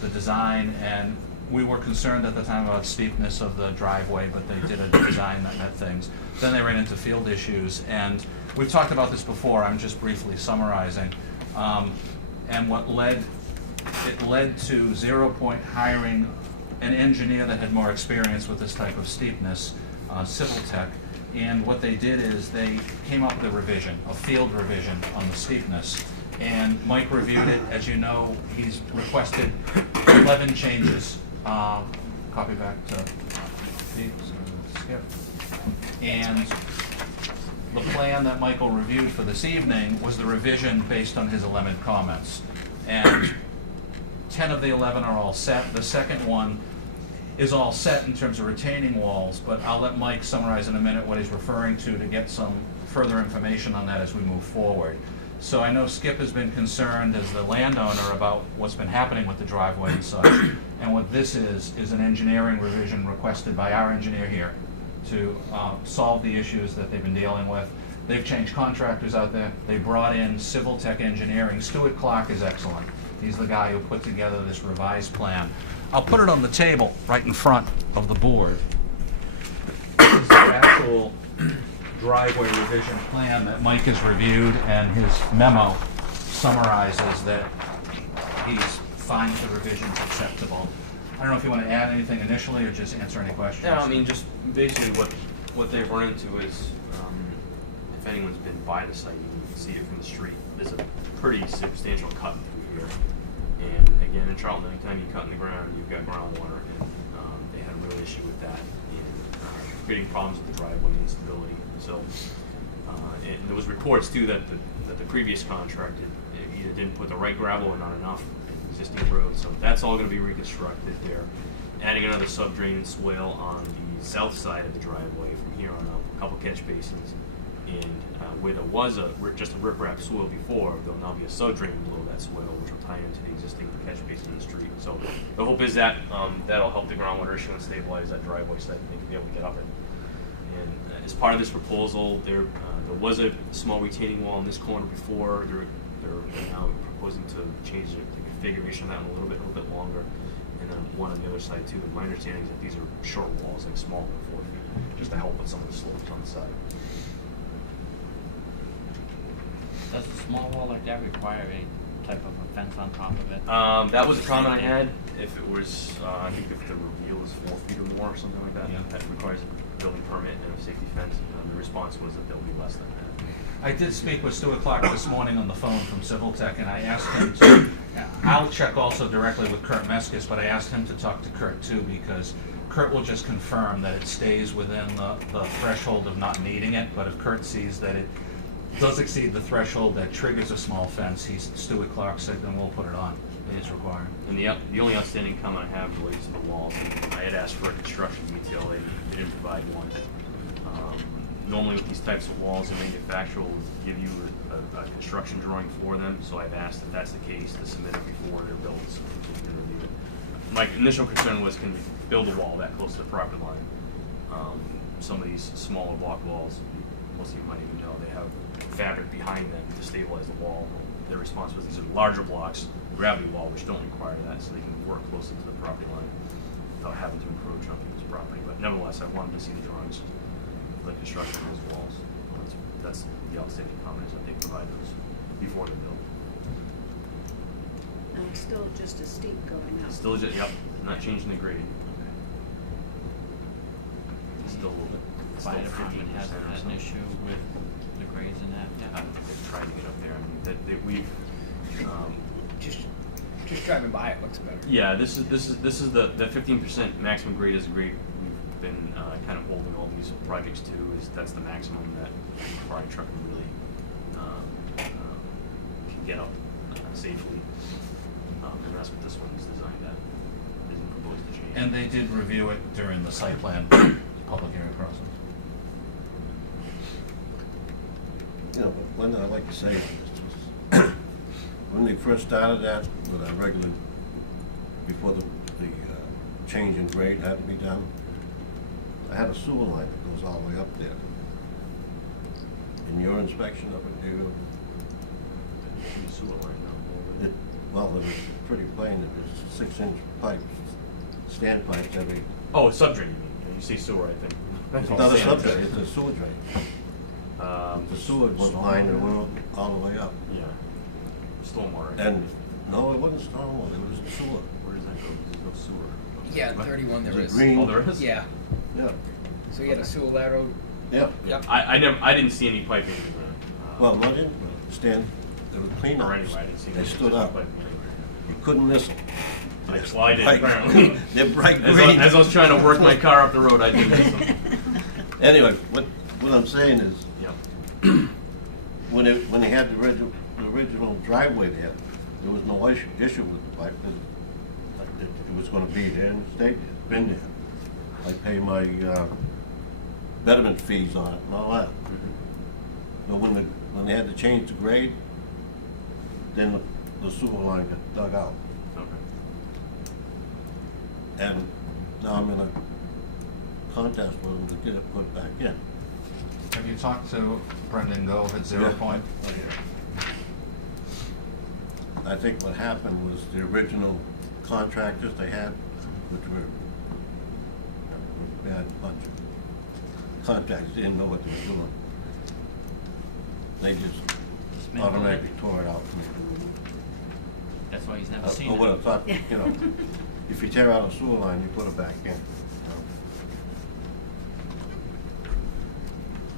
the design, and we were concerned at the time about steepness of the driveway, but they did a design that met things. Then they ran into field issues, and we've talked about this before, I'm just briefly summarizing. And it led to 0 Point hiring an engineer that had more experience with this type of steepness, Civil Tech. And what they did is they came up with a revision, a field revision on the steepness. And Mike reviewed it. As you know, he's requested 11 changes. Copy back to Skip. And the plan that Michael reviewed for this evening was the revision based on his 11 comments. And 10 of the 11 are all set. The second one is all set in terms of retaining walls, but I'll let Mike summarize in a minute what he's referring to get some further information on that as we move forward. So I know Skip has been concerned as the landowner about what's been happening with the driveway and such, and what this is an engineering revision requested by our engineer here to solve the issues that they've been dealing with. They've changed contractors out there. They brought in Civil Tech Engineering. Stuart Clark is excellent. He's the guy who put together this revised plan. I'll put it on the table right in front of the board. This is the actual driveway revision plan that Mike has reviewed, and his memo summarizes that he's fine with the revisions, acceptable. I don't know if you want to add anything initially or just answer any questions. Yeah, I mean, just basically what they've run into is, if anyone's been by the site, you can see it from the street. There's a pretty substantial cut through here. And again, in Charlton, anytime you cut in the ground, you've got groundwater, and they had a real issue with that in creating problems with the driveway instability. So there was reports too that the previous contractor either didn't put the right gravel or not enough in the existing road. So that's all going to be reconstructed. They're adding another subdrain and swale on the south side of the driveway from here on up, a couple catch basins, and where there was just a riprap swale before, there'll now be a subdrain below that swale, which will tie into the existing catch basin in the street. So the hope is that that'll help the groundwater issue and stabilize that driveway so that they can be able to get up it. And as part of this proposal, there was a small retaining wall in this corner before. They're now proposing to change the configuration of that a little bit longer, and then one on the other side too. And my understanding is that these are short walls, like smaller than 4 feet, just to help with some of the slopes on the side. Does a small wall like that require a type of a fence on top of it? That was a comment I had. If it was, I think if the reveal is 4 feet or more, or something like that, Yeah. that requires a building permit and a safety fence. The response was that they'll be less than that. I did speak with Stuart Clark this morning on the phone from Civil Tech, and I asked him to, I'll check also directly with Kurt Meskis, but I asked him to talk to Kurt too, because Kurt will just confirm that it stays within the threshold of not needing it, but if Kurt sees that it does exceed the threshold that triggers a small fence, Stuart Clark said, then we'll put it on if it's required. And the only outstanding comment I have relates to the walls. I had asked for a construction detail. They didn't provide one. Normally with these types of walls, the manufacturer will give you a construction drawing for them. So I've asked if that's the case to submit it before they're built so we can review it. My initial concern was, can we build a wall that close to the property line? Some of these smaller block walls, most of you might even know, they have fabric behind them to stabilize the wall. Their response was, these are larger blocks, gravity wall, which don't require that, so they can work closer to the property line without having to encroach on people's property. But nevertheless, I wanted to see the drawings for the construction of those walls. That's the outstanding comments that they provided us. before the build. And it's still just a steep going up. Still just, yep, not changing the grade. Still, Fire still department 15% or hasn't had an something. issue with the grades in that yet? They've tried to get up there. I mean, that we've, Just driving by, it looks better. yeah, this is the 15% maximum grade is a grade we've been kind of holding all these projects to. Is that's the maximum that a fire truck can really can get up safely. And that's what this one's designed at. Isn't proposed to change. And they did review it during the site plan public hearing process. You know, one thing I'd like to say is, when they first started that, with our regular, before the change in grade had to be done, I had a sewer line that goes all the way up there. In your inspection of it, you, Sewer line now. well, it was pretty plain, it was 6-inch pipes, stand pipes every, Oh, a subdrain, you mean? You say sewer, I think. it's not a subdrain, it's a sewer drain. The sewer was line that went all the way up. Yeah. Stormwater. And, no, it wasn't stormwater, it was sewer. Where does that go? There's no sewer. Yeah, 31 there The is. green- Oh, there is? Yeah, Yeah, so you had a sewer lateral. yeah. Yep. I didn't see any piping. Well, not in, stand, they were clean Or up. anyway, I didn't see They any stood up. piping anywhere. You couldn't miss them. Well, I did, apparently. They're bright As green. I was trying to work my car up the road, I did miss them. Anyway, what I'm saying is, Yep. when they had the original driveway there was no issue with the pipe, because it was gonna be there and it stayed there, been there. I pay my, betterment fees on it and all that. But when they had to change the grade, then the sewer line got dug out. Okay. And now I'm in a contest with them to get it put back in. Have you talked to Brendan Gove at Zero Yeah. Point? I think what happened was the original contractors they had, which were a bad bunch of contractors, didn't know what they were doing. They just automatically tore it out. That's why he's never seen I it. would have thought, you know, if you tear out a sewer line, you put it back in.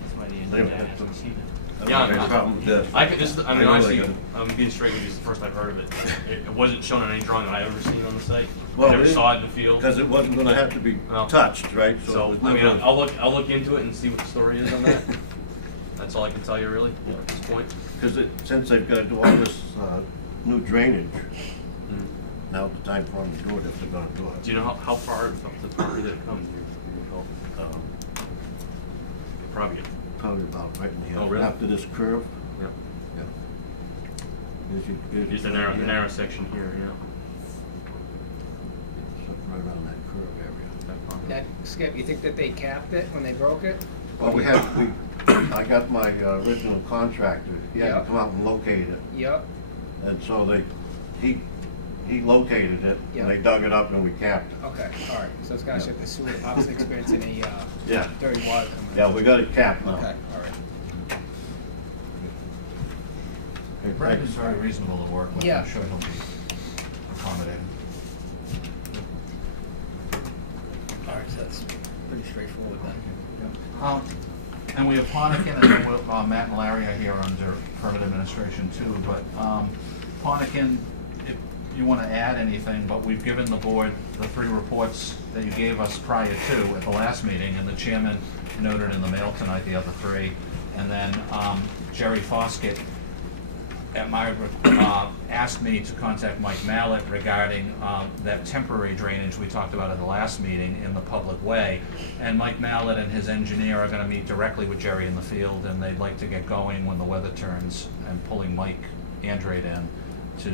That's why the They- engineer hasn't seen it. I don't Yeah, have any problem with this. I could just, I mean, know honestly, they got- I'm being straight with you, it's the first I've heard of it. It wasn't shown on any drawing that I've ever seen on the site. Well, I never it is- saw it in the field. Because it wasn't gonna have to be No. touched, right? So, it was I mean, never- I'll look into it and see what the story is on that. That's all I can tell you really, at this point. Because since they've got to do all this new drainage, Mhm. now's the time for them to do it if they're gonna do it. Do you know how far up the property that it comes? Do you recall? Probably. Probably about right in the Oh, end, really? after this curve. Yeah. Yeah. Just the narrow section here, yeah. Right around that curve area. That, Skip, you think that they capped it when they broke it? Well, I got my original contractor, he had Yeah. to come out and locate it. Yep. And so he located it, Yeah. and they dug it up and we capped it. Okay, all right. So it's gonna shut the sewer, obviously experiencing any Yeah. dirty water coming in. Yeah, we got it capped now. Okay, all right. Okay, Brendan's thanks. very reasonable to work with. Yeah. I'm sure he'll be accommodating. All right, so that's pretty straightforward then. And we have Ponican, and then Matt and Larry are here under permit administration too, but Ponican, if you want to add anything, but we've given the board the 3 reports that you gave us prior to at the last meeting, and the chairman noted in the mail tonight the other 3. And then Jerry Foskett at my, asked me to contact Mike Mallett regarding that temporary drainage we talked about at the last meeting in the public way. And Mike Mallett and his engineer are gonna meet directly with Jerry in the field, and they'd like to get going when the weather turns, and pulling Mike Andrade in to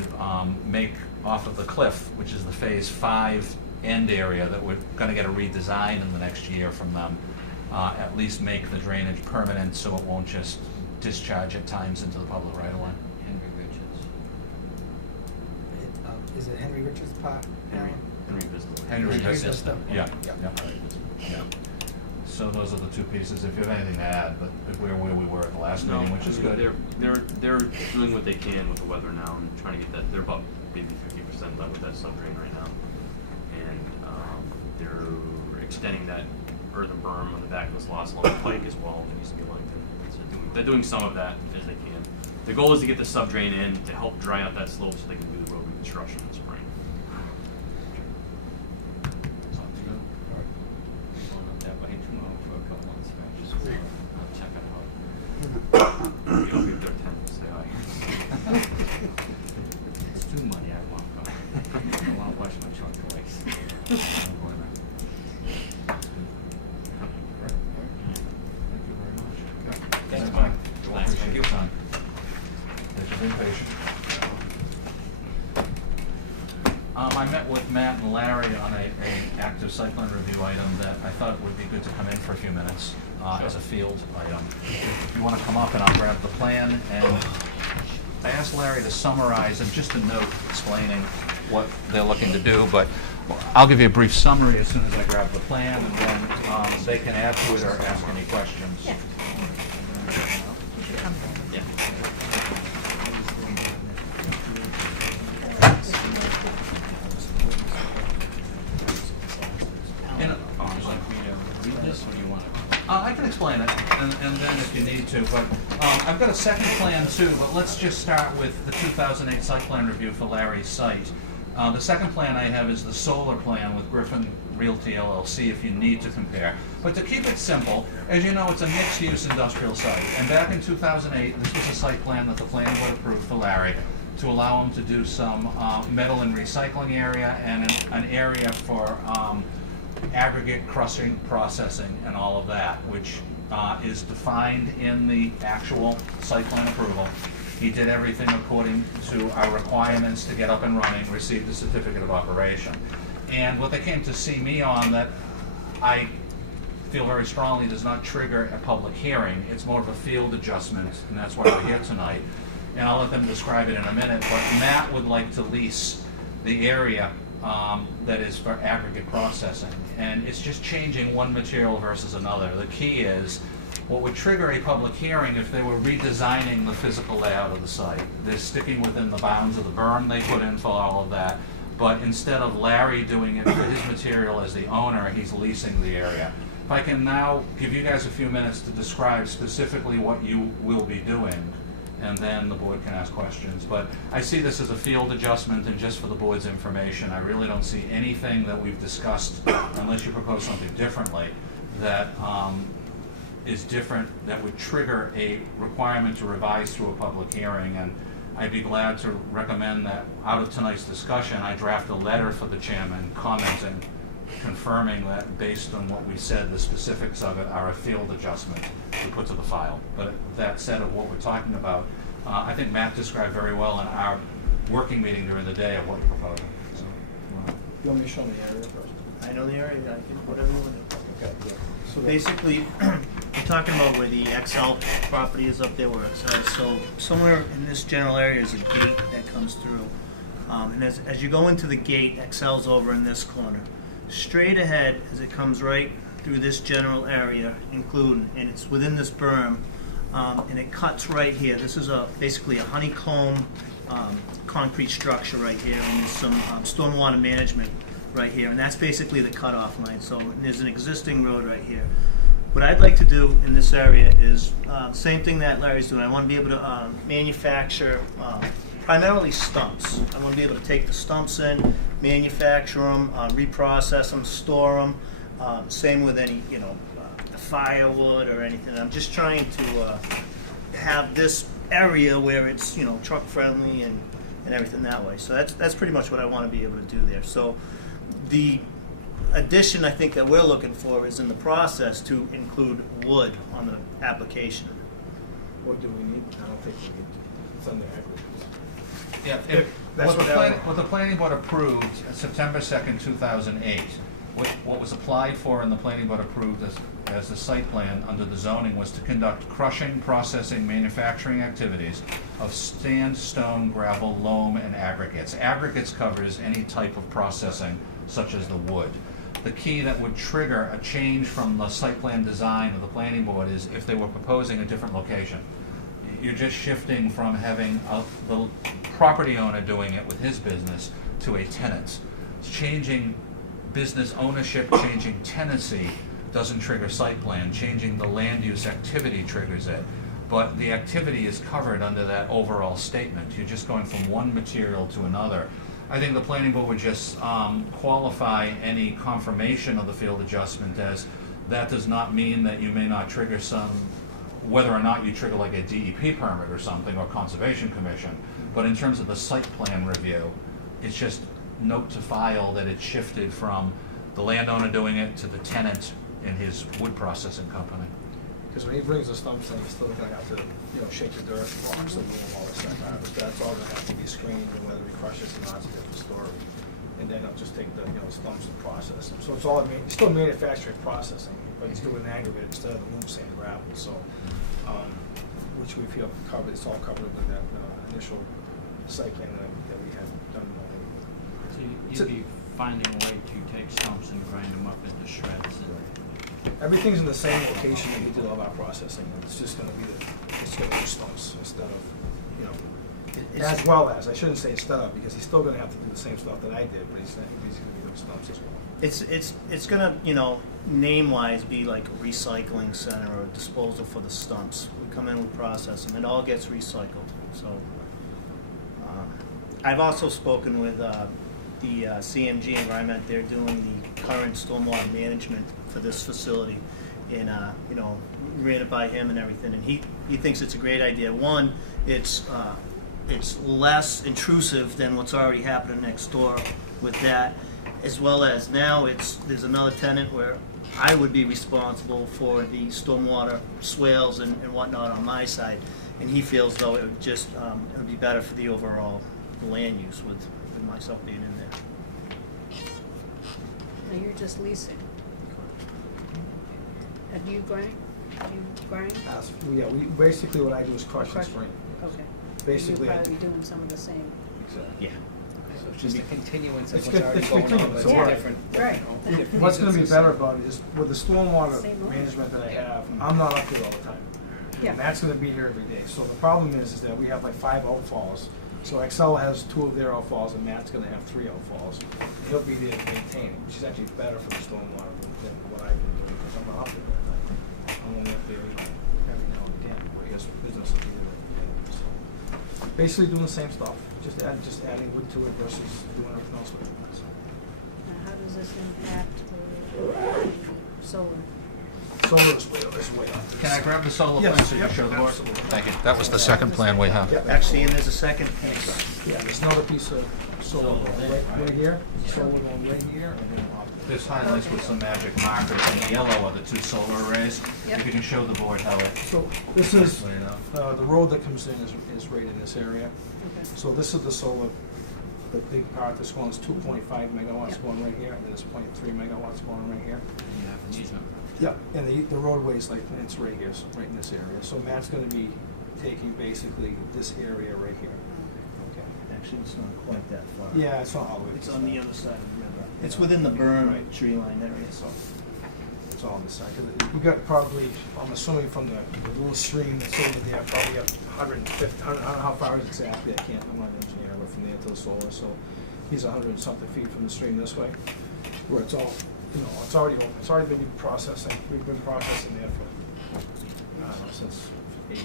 make off of the cliff, which is the Phase 5 end area that we're gonna get a redesign in the next year from them. At least make the drainage permanent so it won't just discharge at times into the public right away. Henry Richards. Is it Henry Richards' pot, Marion? Henry Vista. Henry Henry Vista. Vista. Yeah, Yeah. yeah. Yeah. so those are the two pieces, if you have anything to add, but if we're where we were at the last No, meeting, which is good. They're doing what they can with the weather now and trying to get that. They're about maybe 50% done with that subdrain right now, and they're extending that earthen berm on the back of this lot along the pike as well. It needs to be lengthened. So they're doing some of that as they can. The goal is to get the subdrain in to help dry out that slope so they can do the road reconstruction in the spring. Sounds good. Going up that way tomorrow for a couple months, right? Just I'll check it out. You'll be their tent to say hi. It's too muddy, I won't go. I wanna wash my truck twice. Thank you very much. Thanks, Mike. Thanks. Appreciate your time. Thanks for being patient. I met with Matt and Larry on a active site plan review item that I thought would be good to come in for a few minutes as a field item. If you want to come up and I'll grab the plan, and I asked Larry to summarize and just a note explaining what they're looking to do, but I'll give you a brief summary as soon as I grab the plan, and then they can add to it or ask any questions. Yeah. And, Would you like me to read this, or do you want to? I can explain it, and then if you need to, but I've got a second plan too, but let's just start with the 2008 site plan review for Larry's site. The second plan I have is the solar plan with Griffin Realty LLC if you need to compare. But to keep it simple, as you know, it's a mixed-use industrial site, and back in 2008, this was a site plan that the planning board approved for Larry to allow him to do some metal and recycling area and an area for aggregate crushing, processing, and all of that, which is defined in the actual site plan approval. He did everything according to our requirements to get up and running, received a certificate of operation. And what they came to see me on that I feel very strongly does not trigger a public hearing. It's more of a field adjustment, and that's why we're here tonight. And I'll let them describe it in a minute, but Matt would like to lease the area that is for aggregate processing. And it's just changing one material versus another. The key is, what would trigger a public hearing if they were redesigning the physical layout of the site. They're sticking within the bounds of the berm they put in for all of that, but instead of Larry doing it for his material as the owner, he's leasing the area. If I can now give you guys a few minutes to describe specifically what you will be doing, and then the board can ask questions. But I see this as a field adjustment, and just for the board's information, I really don't see anything that we've discussed, unless you propose something differently, that is different, that would trigger a requirement to revise through a public hearing. And I'd be glad to recommend that out of tonight's discussion, I draft a letter for the chairman commenting, confirming that based on what we said, the specifics of it are a field adjustment to put to the file. But that said, of what we're talking about, I think Matt described very well in our working meeting during the day of what you're proposing. So, You want me to show them the area first? I know the area, I can, whatever you want to do. Okay, good. So basically, we're talking about where the XL property is up there, where XL is. So somewhere in this general area is a gate that comes through. And as you go into the gate, XL's over in this corner. Straight ahead, as it comes right through this general area, and it's within this berm, and it cuts right here. This is basically a honeycomb concrete structure right here, and there's some stormwater management right here, and that's basically the cutoff line. So there's an existing road right here. What I'd like to do in this area is same thing that Larry's doing. I want to be able to manufacture primarily stumps. I want to be able to take the stumps in, manufacture them, reprocess them, store them. Same with any, firewood or anything. I'm just trying to have this area where it's, truck friendly and everything that way. So that's pretty much what I want to be able to do there. So the addition I think that we're looking for is in the process to include wood on the application. What do we need? I don't think we need, it's under aggregate. yeah, That's what the planning board approved September 2nd, 2008, what was applied for and the planning board approved as the site plan under the zoning was to conduct crushing, processing, manufacturing activities of sand, stone, gravel, loam, and aggregates. Aggregates covers any type of processing such as the wood. the key that would trigger a change from the site plan design of the planning board is if they were proposing a different location. You're just shifting from having the property owner doing it with his business to a tenant's. Changing business ownership, changing tenancy doesn't trigger site plan. Changing the land use activity triggers it. But the activity is covered under that overall statement. You're just going from one material to another. I think the planning board would just qualify any confirmation of the field adjustment as that does not mean that you may not trigger some, whether or not you trigger like a DEP permit or something, or Conservation Commission. But in terms of the site plan review, it's just note to file that it shifted from the landowner doing it to the tenant in his wood processing company. Because when he brings the stumps in, he's still gonna have to, shake the dirt, walk, so all this stuff out. But that's all gonna have to be screened, and whether we crush this or not is a different story. And then I'll just take the, stumps and process them. So it's all, it's still manufacturing processing, but he's doing aggregate instead of the loam sand gravel, so, which we feel covered, it's all covered with that initial site plan that we had done. So you'd be finding a way to take stumps and grind them up into shreds. Everything's in the same location that he did all our processing. It's just gonna be stumps instead of, as well as, I shouldn't say instead of, because he's still gonna have to do the same stuff that I did, but he's gonna be doing stumps as well. It's gonna, name-wise be like a recycling center or disposal for the stumps. We come in, we process them, it all gets recycled, so. I've also spoken with the CMG Environment. They're doing the current stormwater management for this facility, and ran it by him and everything, and he thinks it's a great idea. One, it's less intrusive than what's already happening next door with that, as well as now there's another tenant where I would be responsible for the stormwater swales and whatnot on my side, and he feels though it would just it would be better for the overall land use with myself being in there. Now you're just leasing. Do you grind? Yeah, basically what I do is crush and Crush. screen. Okay. Basically, You're probably doing some of the same. Exactly. Yeah. So it's just a continuance of It's what's good- already it's going on, continuous, but so it's what- different. Right. different What's gonna be uses. better about it is, with the stormwater Same owner. management that I have, I'm not up here all the time. Yeah. And that's gonna be here every day. So the problem is that we have like 5 outfalls. So Excel has 2 of their outfalls, and Matt's gonna have 3 outfalls. He'll be there to maintain it, which is actually better for the stormwater than what I can do, because I'm not up there all the time. I'm only up there, every now and again, where he has business to do with it. So basically doing the same stuff, just adding wood to it versus doing everything else with it. So. Now, how does this impact solar? Solar is way up. Can I grab the solar Yes, plan so you yep, can show the board? absolutely. Thank you. That was the second plan we have. Yep. Actually, and there's a second piece. Yeah, there's another piece of solar going right here, solar going right here, and then off. This highlights with some magic markers, and the yellow are the 2 solar arrays. Yep. If you can show the board how it. So this is, laid out. the road that comes in is right in this area. Okay. So this is the solar, the big part that's going is 2.5 megawatts Yep. going right here, and then there's 0.3 megawatts going right here. You have an easement. Yep, and the roadway's like, it's right here, so right in this area. So Matt's gonna be taking basically this area right here. Okay. Actually, it's not quite that far. Yeah, it's not all the way. to It's the on the side. other side of the river. It's within the berm Right. tree line area, so. It's all on the side. 'Cause we got probably, I'm assuming from the little stream that's over there, probably up 150, I don't know how far it is exactly, I'm not an engineer, but from there to the solar, so he's 100 and something feet from the stream this way, where it's all, it's already open, it's already been processing, we've been processing there for, I don't know, since 80,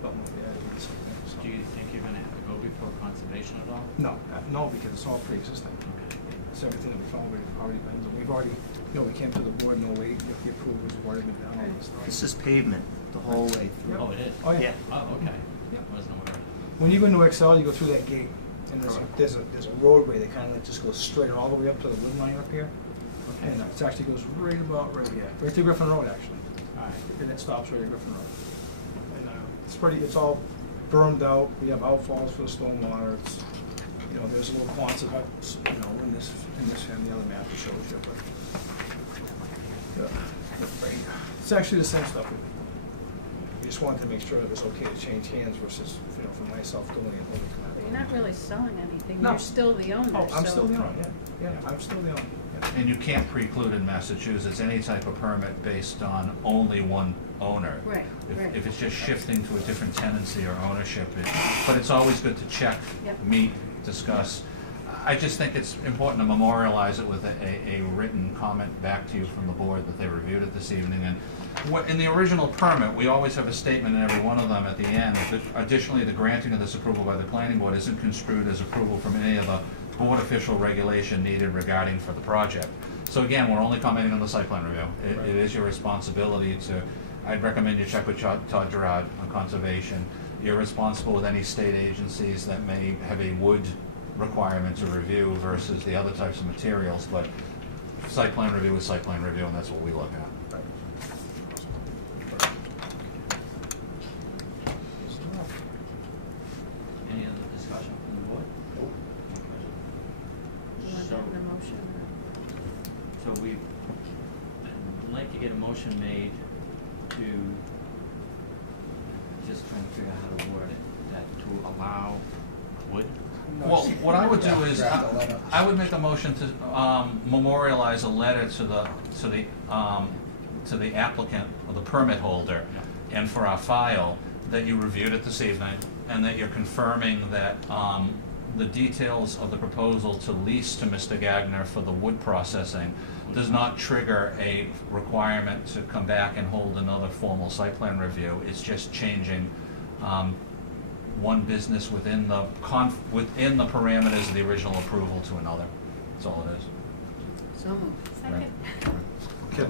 something like that, 80 something, so. Do you think you're gonna have to go before conservation at all? No, because it's all pre-existing. Okay. It's everything that we've already been, we've already, we came to the board, no wait, if the approval's already been done, all this stuff. This is pavement the whole way through. Oh, it is? Oh, yeah. Oh, okay. Yeah. Wasn't aware. When you go into Excel, you go through that gate, and there's a roadway that kind of just goes straight all the way up to the wind line up here. Okay. And it actually goes right about right here, right to Griffin Road, actually. All right. And it stops right at Griffin Road. And it's all bermed out, we have outfalls for the stormwater, it's, there's a little Quonset hut, in this and the other map that shows you, but. It's actually the same stuff. We just wanted to make sure it was okay to change hands versus, for myself doing it. You're not really selling anything, No. you're still the owner, Oh, I'm so- still the owner, yeah, I'm still the owner, yeah. and you can't preclude in Massachusetts any type of permit based on only one owner. Right, right. If it's just shifting to a different tenancy or ownership, but it's always good to check, Yep. meet, discuss. I just think it's important to memorialize it with a written comment back to you from the board that they reviewed it this evening. And in the original permit, we always have a statement in every one of them at the end. That additionally, the granting of this approval by the planning board isn't construed as approval from any of the board official regulation needed regarding for the project. So again, we're only commenting on the site plan review. It is your responsibility to, I'd recommend you check with Todd Gerard on conservation. You're responsible with any state agencies that may have a wood requirement to review versus the other types of materials, but site plan review is site plan review, and that's what we look at. Any other discussion from the board? You want So- that in the motion? So we, I'd like to get a motion made to, just trying to figure out how to word it, that to allow wood? Well, what I would do is, Draft a letter. I would make a motion to memorialize a letter to the applicant or the permit holder, and for our file, that you reviewed it this evening, and that you're confirming that the details of the proposal to lease to Mr. Gagner for the wood processing does not trigger a requirement to come back and hold another formal site plan review. It's just changing one business within the parameters of the original approval to another. That's all it is. So moved. Second.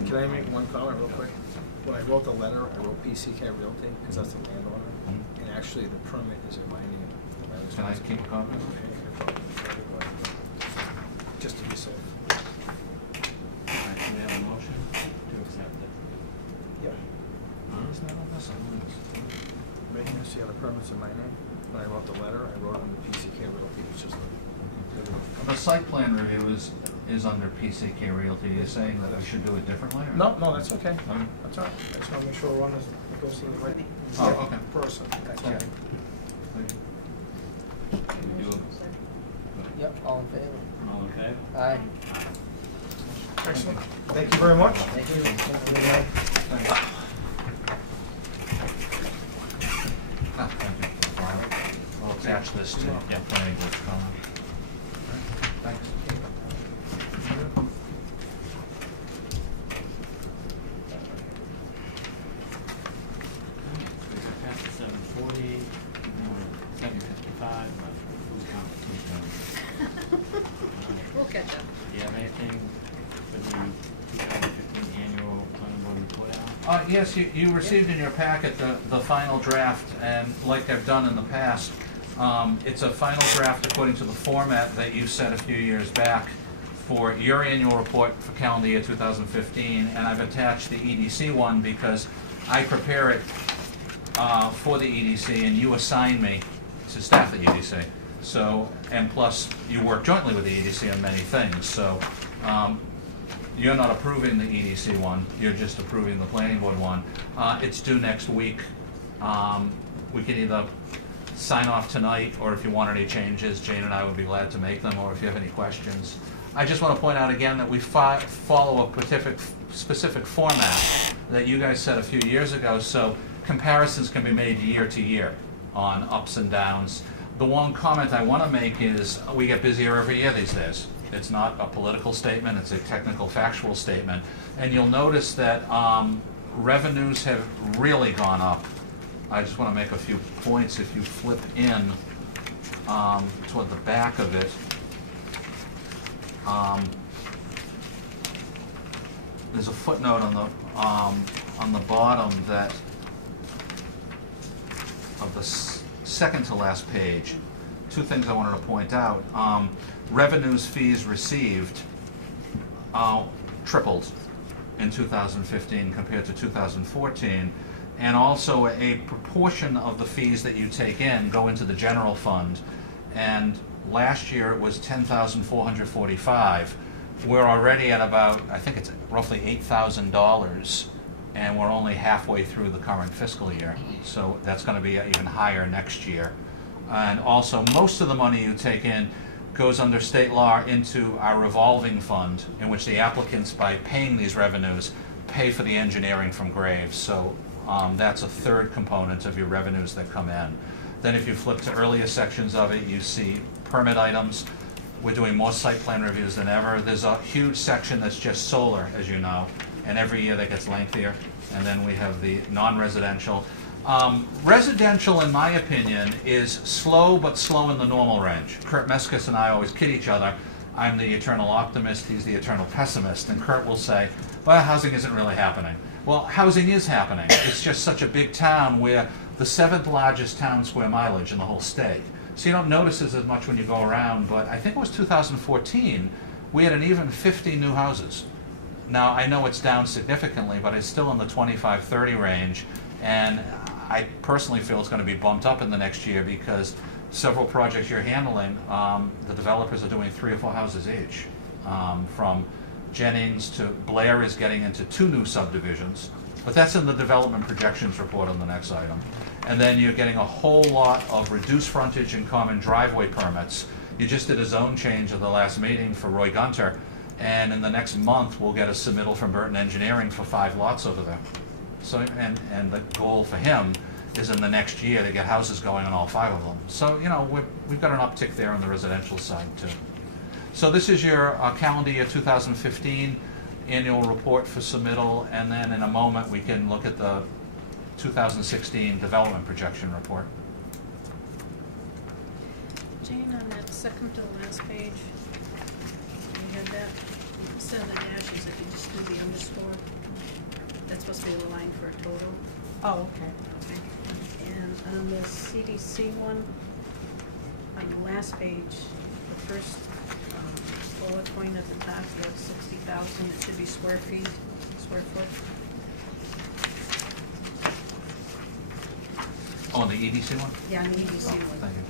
Can I make one comment real quick? When I wrote the letter, I wrote PCK Realty, because that's the landowner, and actually the permit is in my name. Can I keep a copy? Just to be safe. All right, do we have a motion to accept it? Yeah. Where's that on this? Right here, see how the permit's in my name? When I wrote the letter, I wrote it under PCK Realty, which is the... The site plan review is under PCK Realty. You're saying that I should do it differently? or- No, that's okay. Okay. That's all right. I just want to make sure we're on this, it goes to the right Oh, okay. person. That's all. Okay. Can we do Yep, all in favor? all in favor? Aye. Excellent. Thank you very much. Thank you. Ah, thank you. I'll attach this to planning board's comment. Thanks. We passed at 7:40, 7:55, but who's counting? We'll catch up. Do you have anything for the 2015 annual planning board report out? Yes, you received in your packet the final draft, and like I've done in the past, it's a final draft according to the format that you set a few years back for your annual report for calendar year 2015, and I've attached the EDC one because I prepare it for the EDC, and you assign me to staff at EDC. So, and plus, you work jointly with the EDC on many things, so you're not approving the EDC one, you're just approving the planning board one. It's due next week. We can either sign off tonight, or if you want any changes, Jane and I would be glad to make them, or if you have any questions. I just want to point out again that we follow a specific format that you guys set a few years ago, so comparisons can be made year to year on ups and downs. The one comment I want to make is we get busier every year these days. It's not a political statement, it's a technical, factual statement. And you'll notice that revenues have really gone up. I just want to make a few points. If you flip in toward the back of it, there's a footnote on the bottom that of the second to last page. Two things I wanted to point out. Revenues, fees received tripled in 2015 compared to 2014, and also a proportion of the fees that you take in go into the general fund, and last year it was $10,445. We're already at about, I think it's roughly $8,000, and we're only halfway through the current fiscal year, so that's going to be even higher next year. And also, most of the money you take in, goes under state law into our revolving fund, in which the applicants, by paying these revenues, pay for the engineering from Graves. So that's a third component of your revenues that come in. Then if you flip to earlier sections of it, you see permit items. We're doing more site plan reviews than ever. There's a huge section that's just solar, as you know, and every year that gets lengthier. And then we have the non-residential. Residential, in my opinion, is slow, but slow in the normal range. Kurt Meskis and I always kid each other. I'm the eternal optimist, he's the eternal pessimist, and Kurt will say, well, housing isn't really happening. Well, housing is happening. It's just such a big town. We're the 7th largest town square mileage in the whole state. So you don't notice this as much when you go around, but I think it was 2014, we had an even 50 new houses. Now, I know it's down significantly, but it's still in the 25, 30 range, and I personally feel it's going to be bumped up in the next year because several projects you're handling, the developers are doing 3 or 4 houses each. From Jennings to Blair is getting into 2 new subdivisions, but that's in the development projections report on the next item. And then you're getting a whole lot of reduced frontage and common driveway permits. You just did a zone change at the last meeting for Roy Gunter, and in the next month we'll get a submittal from Burton Engineering for 5 lots over there. So, and the goal for him is in the next year to get houses going on all 5 of them. So, you know, we've got an uptick there on the residential side too. So this is your calendar year 2015 annual report for submittal, and then in a moment we can look at the 2016 development projection report. Jane, on that second to the last page, you had that, instead of the dashes, if you just do the underscore, that's supposed to be the line for a total. Oh, okay. Okay. And on the CDC one, on the last page, the first bullet point at the top, the 60,000, it should be square feet, square foot. Oh, the EDC one? Yeah, on the EDC Oh, one, thank you.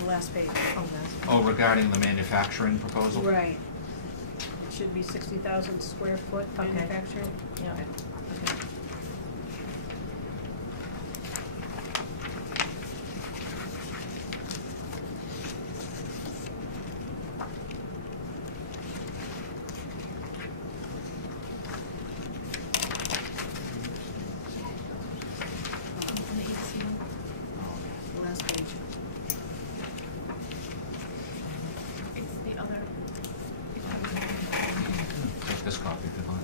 the last page. Oh, regarding the manufacturing proposal? Right. It should be 60,000 square foot Okay. manufacturing. Yeah. Okay. The last page. It's the other. Take this copy if you'd like.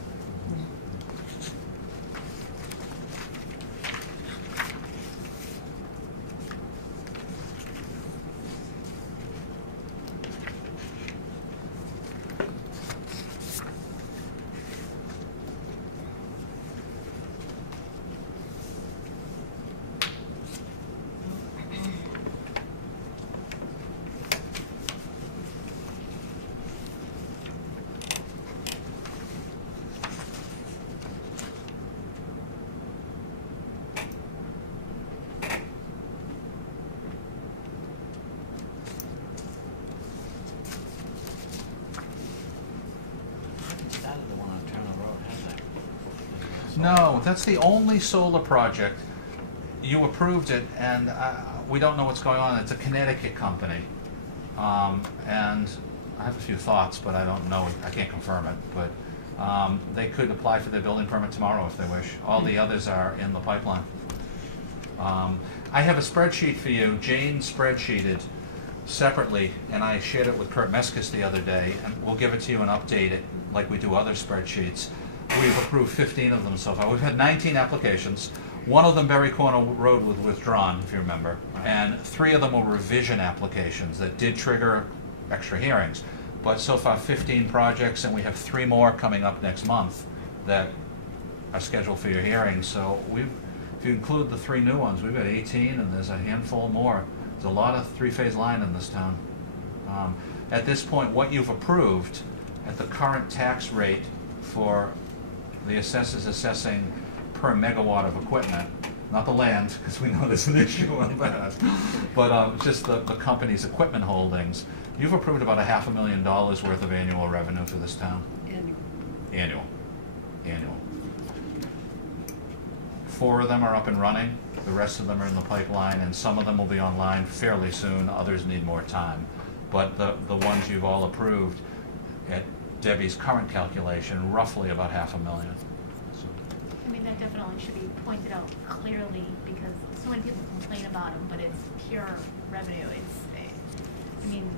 Started the one on Turner Road, has it? No, that's the only solar project. You approved it, and we don't know what's going on. It's a Connecticut company. And I have a few thoughts, but I don't know, I can't confirm it. But they could apply for their building permit tomorrow if they wish. All the others are in the pipeline. I have a spreadsheet for you. Jane spreadsheeted separately, and I shared it with Kurt Meskis the other day, and we'll give it to you and update it like we do other spreadsheets. We've approved 15 of them so far. We've had 19 applications. One of them, Berry Corner Road, was withdrawn, if you remember, and 3 of them were revision applications that did trigger extra hearings. But so far, 15 projects, and we have 3 more coming up next month that are scheduled for your hearings. So if you include the 3 new ones, we've got 18, and there's a handful more. There's a lot of 3-phase line in this town. At this point, what you've approved at the current tax rate for the assessors assessing per megawatt of equipment, not the land, because we know there's an issue on that, but just the company's equipment holdings, you've approved about $500,000 worth of annual revenue for this town. Annual. Annual. 4 of them are up and running. The rest of them are in the pipeline, and some of them will be online fairly soon. Others need more time. but the ones you've all approved, at Debbie's current calculation, roughly about $500,000. So, I mean, that definitely should be pointed out clearly, because so many people complain about them, but it's pure revenue. I mean,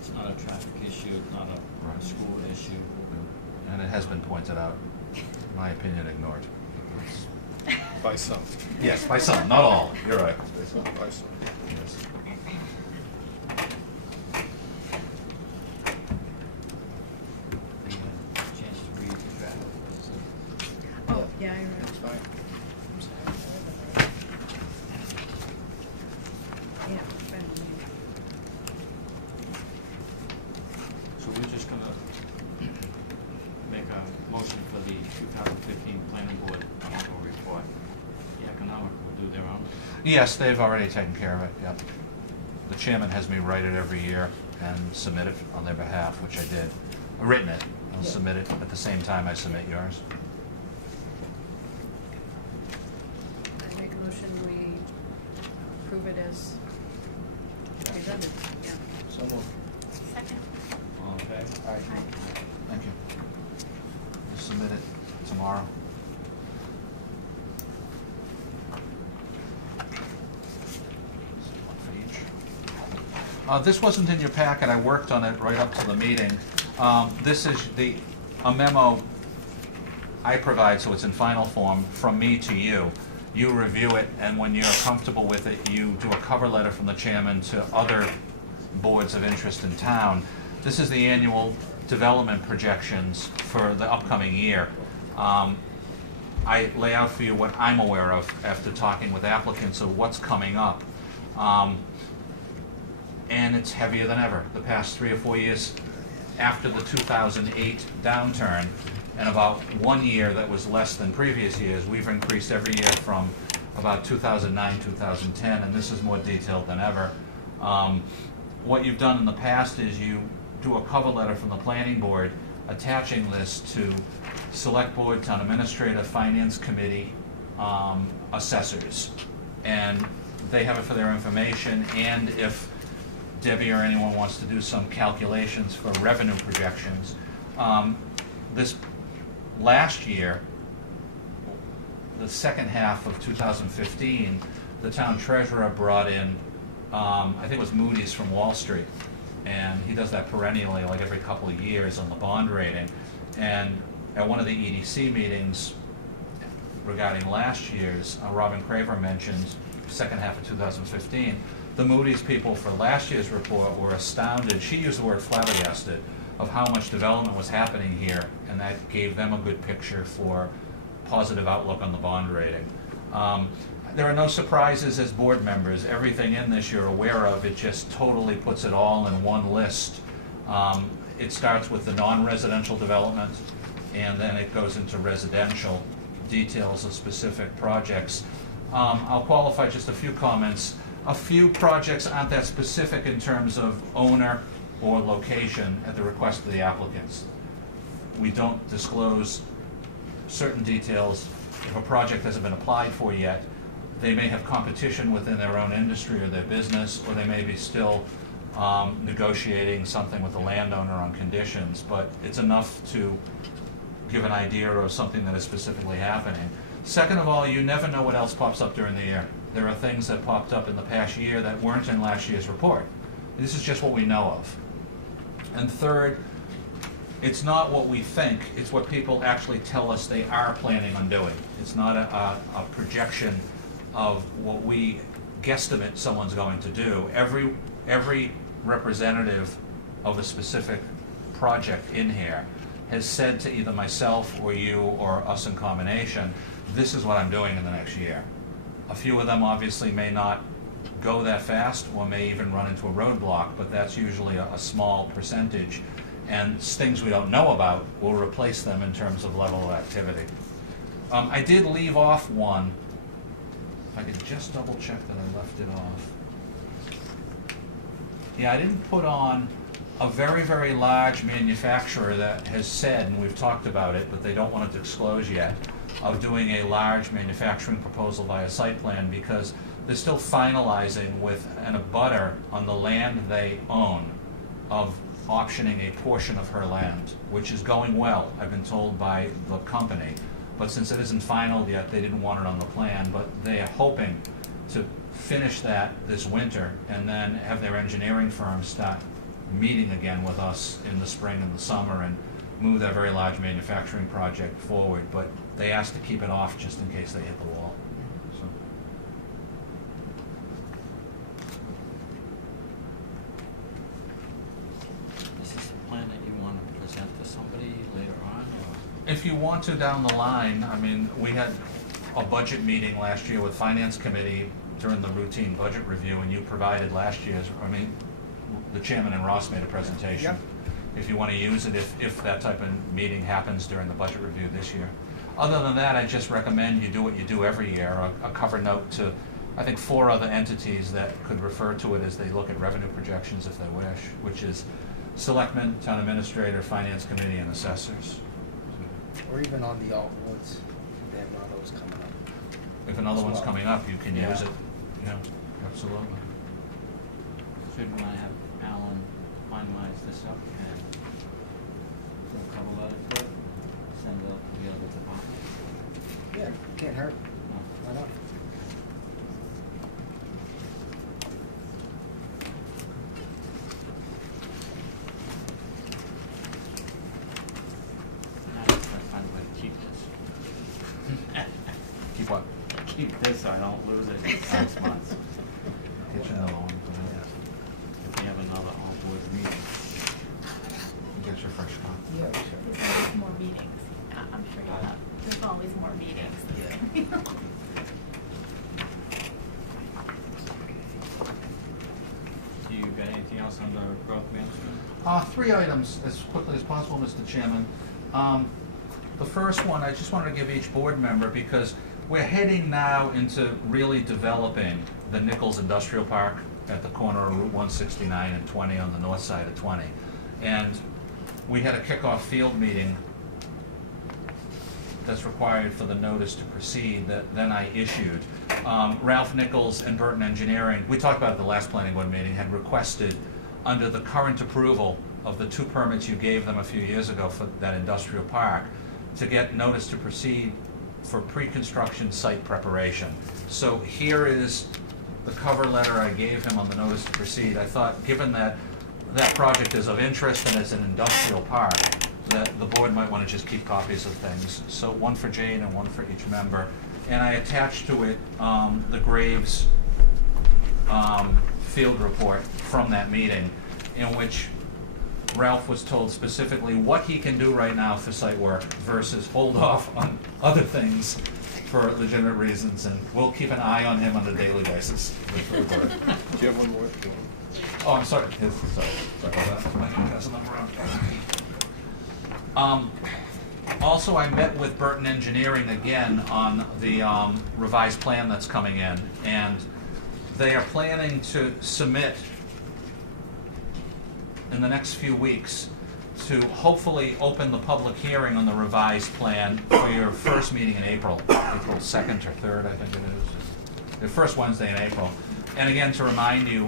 It's not a traffic issue, it's not a school issue. and it has been pointed out, in my opinion, ignored. By some. Yes, by some, not all, you're right. By some. Yes. You had a chance to read the draft. Oh, yeah, I read. That's fine. Yeah, fine. So we're just gonna make a motion for the 2015 planning board annual report. The economic will do their own. Yes, they've already taken care of it, yep. The chairman has me write it every year and submit it on their behalf, which I did. Written it, I'll Yeah. submit it at the same time I submit yours. I make a motion, we approve it as presented, yeah. So moved. second. All in favor? Aye. Thank you. I'll submit it tomorrow. One for each. This wasn't in your packet, I worked on it right up to the meeting. This is a memo I provide, so it's in final form, from me to you. You review it, and when you're comfortable with it, you do a cover letter from the chairman to other boards of interest in town. This is the annual development projections for the upcoming year. I lay out for you what I'm aware of after talking with applicants of what's coming up. And it's heavier than ever. The past 3 or 4 years after the 2008 downturn, and about 1 year that was less than previous years, we've increased every year from about 2009, 2010, and this is more detailed than ever. What you've done in the past is you do a cover letter from the planning board attaching this to select board, town administrator, finance committee, assessors. And they have it for their information, and if Debbie or anyone wants to do some calculations for revenue projections. This last year, the second half of 2015, the town treasurer brought in, I think it was Moody's from Wall Street, and he does that perennially, like every couple of years on the bond rating. And at one of the EDC meetings regarding last year's, Robin Craver mentioned second half of 2015, the Moody's people for last year's report were astounded, she used the word flabbergasted, of how much development was happening here, and that gave them a good picture for positive outlook on the bond rating. There are no surprises as board members. Everything in this you're aware of. It just totally puts it all in one list. It starts with the non-residential development, and then it goes into residential, details of specific projects. I'll qualify just a few comments. A few projects aren't that specific in terms of owner or location at the request of the applicants. We don't disclose certain details. If a project hasn't been applied for yet, they may have competition within their own industry or their business, or they may be still negotiating something with the landowner on conditions, but it's enough to give an idea of something that is specifically happening. Second of all, you never know what else pops up during the year. There are things that popped up in the past year that weren't in last year's report. This is just what we know of. And third, it's not what we think, it's what people actually tell us they are planning on doing. It's not a projection of what we guesstimate someone's going to do. Every representative of a specific project in here has said to either myself or you or us in combination, this is what I'm doing in the next year. A few of them obviously may not go that fast or may even run into a roadblock, but that's usually a small percentage. And things we don't know about will replace them in terms of level of activity. I did leave off one. If I could just double check that I left it off. Yeah, I didn't put on a very, very large manufacturer that has said, and we've talked about it, but they don't want it to disclose yet, of doing a large manufacturing proposal via site plan, because they're still finalizing with an abutter on the land they own of optioning a portion of her land, which is going well, I've been told by the company. But since it isn't final yet, they didn't want it on the plan, but they are hoping to finish that this winter and then have their engineering firm start meeting again with us in the spring and the summer and move that very large manufacturing project forward. But they asked to keep it off just in case they hit the wall. So. Is this a plan that you want to present to somebody later on, or? If you want to down the line, I mean, we had a budget meeting last year with Finance Committee during the routine budget review, and you provided last year's, I mean, the chairman and Ross made a presentation. Yep. If you want to use it, if that type of meeting happens during the budget review this year. Other than that, I just recommend you do what you do every year, a cover note to, I think, 4 other entities that could refer to it as they look at revenue projections if they wish, which is Selectmen, Town Administrator, Finance Committee, and Assessors. Or even on the Alt Woods, they have one of those coming up. If another As one's well. coming up, you can Yeah. use it. Yeah, absolutely. Should we want to have Alan finalize this up and do a cover letter for it, send it up to the other departments? Yeah, can't hurt. No. Why not? Now let's find a way to keep this. Keep what? Keep this so I don't lose it in 6 months. Get you another one for that. If we have another on-board meeting. Get your fresh copy. Yeah, we should. There's always more meetings. I'm sure you have, there's always more meetings. Do you got anything else under growth management? 3 items as quickly as possible, Mr. Chairman. The first one, I just wanted to give each board member, because we're heading now into really developing the Nichols Industrial Park at the corner of Route 169 and 20 on the north side of 20. And we had a kickoff field meeting that's required for the notice to proceed that then I issued. Ralph Nichols and Burton Engineering, we talked about it at the last planning board meeting, had requested under the current approval of the 2 permits you gave them a few years ago for that industrial park to get notice to proceed for pre-construction site preparation. So here is the cover letter I gave him on the notice to proceed. I thought, given that that project is of interest and it's an industrial park, that the board might want to just keep copies of things. So one for Jane and one for each member. And I attached to it the Graves field report from that meeting, in which Ralph was told specifically what he can do right now for site work versus hold off on other things for legitimate reasons, and we'll keep an eye on him on a daily basis. Do you have one more? Oh, I'm sorry. Yes, sorry about that. I can pass the number around. Also, I met with Burton Engineering again on the revised plan that's coming in, and they are planning to submit in the next few weeks to hopefully open the public hearing on the revised plan for your first meeting in April 2nd or 3rd, I think it is. The first Wednesday in April. And again, to remind you,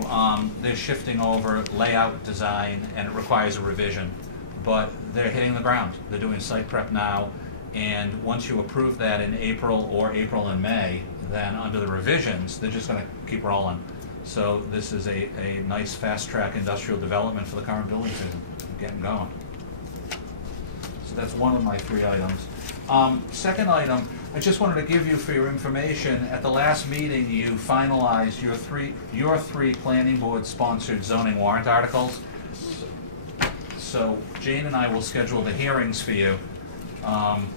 they're shifting over layout design, and it requires a revision. But they're hitting the ground. They're doing site prep now, and once you approve that in April or April and May, then under the revisions, they're just going to keep rolling. So this is a nice fast-track industrial development for the current building season, getting going. So that's one of my 3 items. Second item, I just wanted to give you for your information, at the last meeting, you finalized your three planning board sponsored zoning warrant articles. So Jane and I will schedule the hearings for you from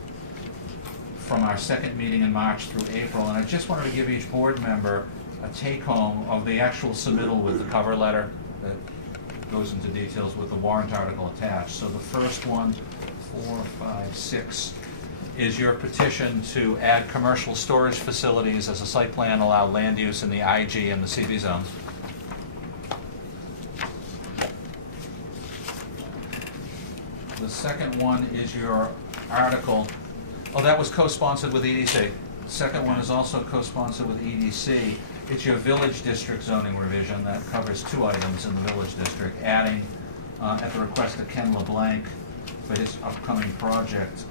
our second meeting in March through April. And I just wanted to give each board member a take-home of the actual submittal with the cover letter that goes into details with the warrant article attached. So the first one, 4, 5, 6, is your petition to add commercial storage facilities as a site plan, allow land use in the IG and the CB zones. The second one is your article, oh, that was co-sponsored with EDC. Second one is also co-sponsored with EDC. It's your village district zoning revision that covers 2 items in the village district, adding, at the request of Ken LeBlanc for his upcoming project,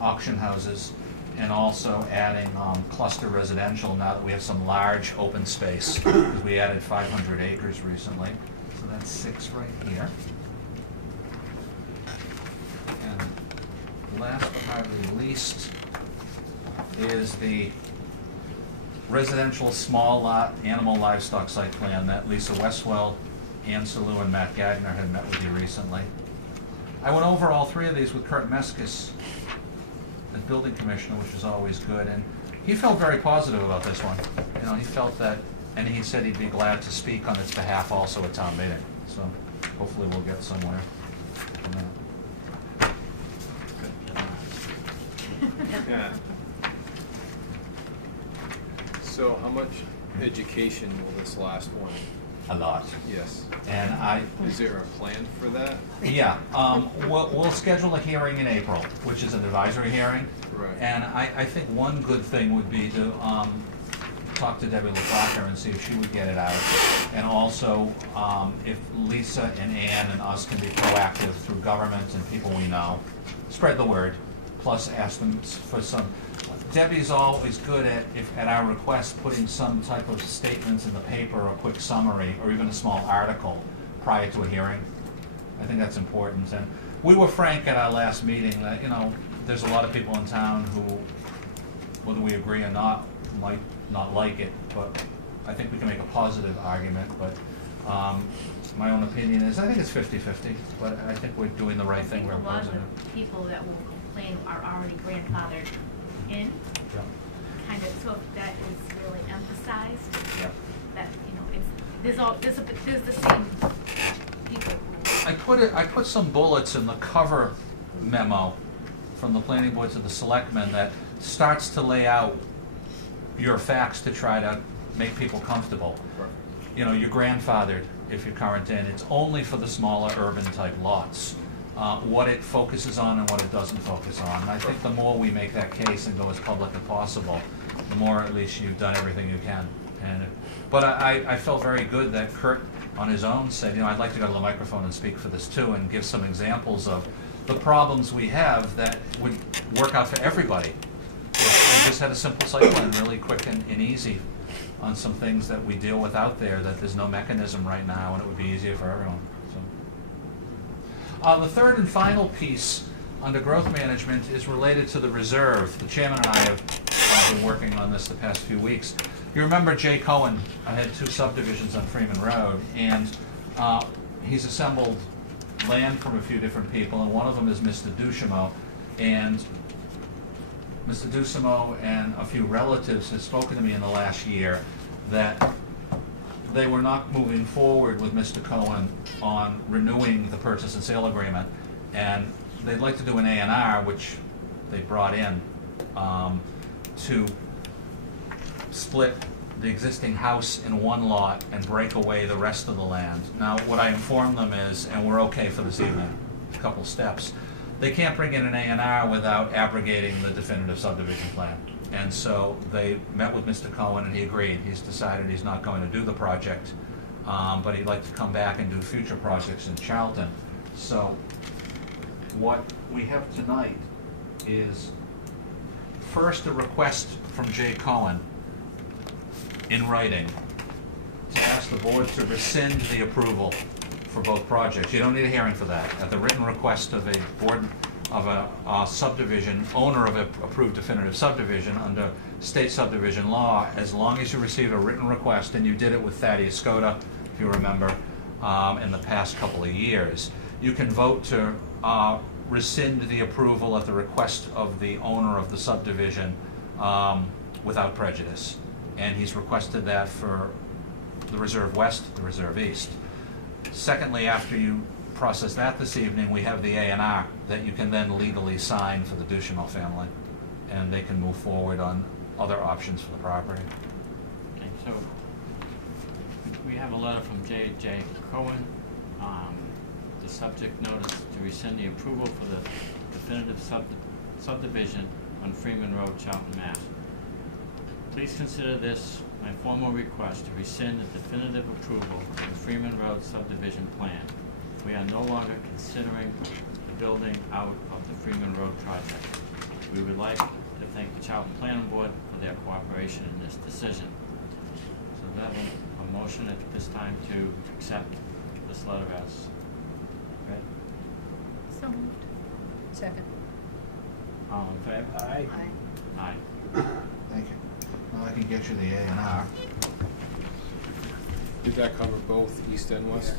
auction houses, and also adding cluster residential now that we have some large open space, because we added 500 acres recently. So that's 6 right here. And last but hardly least is the residential small lot animal livestock site plan that Lisa Westwell, Ann Salou, and Matt Gagner had met with you recently. I went over all 3 of these with Kurt Meskis, the building commissioner, which is always good, and he felt very positive about this one. You know, he felt that, and he said he'd be glad to speak on its behalf also at town meeting. So hopefully we'll get somewhere from that. Yeah. So how much education will this last one? A lot. Yes. And Is there a plan for that? yeah, we'll schedule a hearing in April, which is an advisory hearing. Right. And I think one good thing would be to talk to Debbie LaFlacker and see if she would get it out. And also, if Lisa and Ann and us can be proactive through government and people we know, spread the word, plus ask them for some. Debbie's always good at our request, putting some type of statements in the paper, a quick summary, or even a small article prior to a hearing. I think that's important. And we were frank at our last meeting that, you know, there's a lot of people in town who, whether we agree or not, might not like it, but I think we can make a positive argument. But my own opinion is, I think it's 50-50, but I think we're doing the right thing. I We're think a lot of opposing it. the people that will complain are already grandfathered in, Yeah. kind of, so if that is really emphasized, Yep. that, you know, there's the same people who. I put some bullets in the cover memo from the planning board to the selectmen that starts to lay out your facts to try to make people comfortable. You know, you're grandfathered if you're current in. It's only for the smaller urban type lots. What it focuses on and what it doesn't focus on. And I think the more we make that case and go as public as possible, the more at least you've done everything you can. But I felt very good that Kurt on his own said, you know, I'd like to go to the microphone and speak for this too and give some examples of the problems we have that would work out for everybody. If we just had a simple site plan, really quick and easy on some things that we deal with out there, that there's no mechanism right now, and it would be easier for everyone. So, the third and final piece under growth management is related to the reserve. The chairman and I have been working on this the past few weeks. You remember Jay Cohen had 2 subdivisions on Freeman Road, and he's assembled land from a few different people, and one of them is Mr. Duchamo. And Mr. Duchamo and a few relatives have spoken to me in the last year that they were not moving forward with Mr. Cohen on renewing the purchase and sale agreement, and they'd like to do an A&R, which they brought in to split the existing house in one lot and break away the rest of the land. Now, what I informed them is, and we're okay for this evening, a couple steps, they can't bring in an A&R without abrogating the definitive subdivision plan. And so they met with Mr. Cohen and he agreed. He's decided he's not going to do the project, but he'd like to come back and do future projects in Charlton. So what we have tonight is first a request from Jay Cohen in writing to ask the board to rescind the approval for both projects. You don't need a hearing for that. At the written request of a board of a subdivision, owner of an approved definitive subdivision under state subdivision law, as long as you receive a written request, and you did it with Thaddeus Skoda, if you remember, in the past couple of years, you can vote to rescind the approval at the request of the owner of the subdivision without prejudice. And he's requested that for the Reserve West, the Reserve East. Secondly, after you process that this evening, we have the A&R that you can then legally sign for the Duchamo family, and they can move forward on other options for the property. Okay, so we have a letter from J. Cohen, the subject notice to rescind the approval for the definitive subdivision on Freeman Road, Charlton, Mass. Please consider this my formal request to rescind the definitive approval of the Freeman Road subdivision plan. We are no longer considering the building out of the Freeman Road project. We would like to thank the Charlton Planning Board for their cooperation in this decision. So do I have a motion at this time to accept this letter as read? So moved. Second. All in favor? Aye. Aye. Thank you. Well, I can get you the A&R. Did that cover both east and west?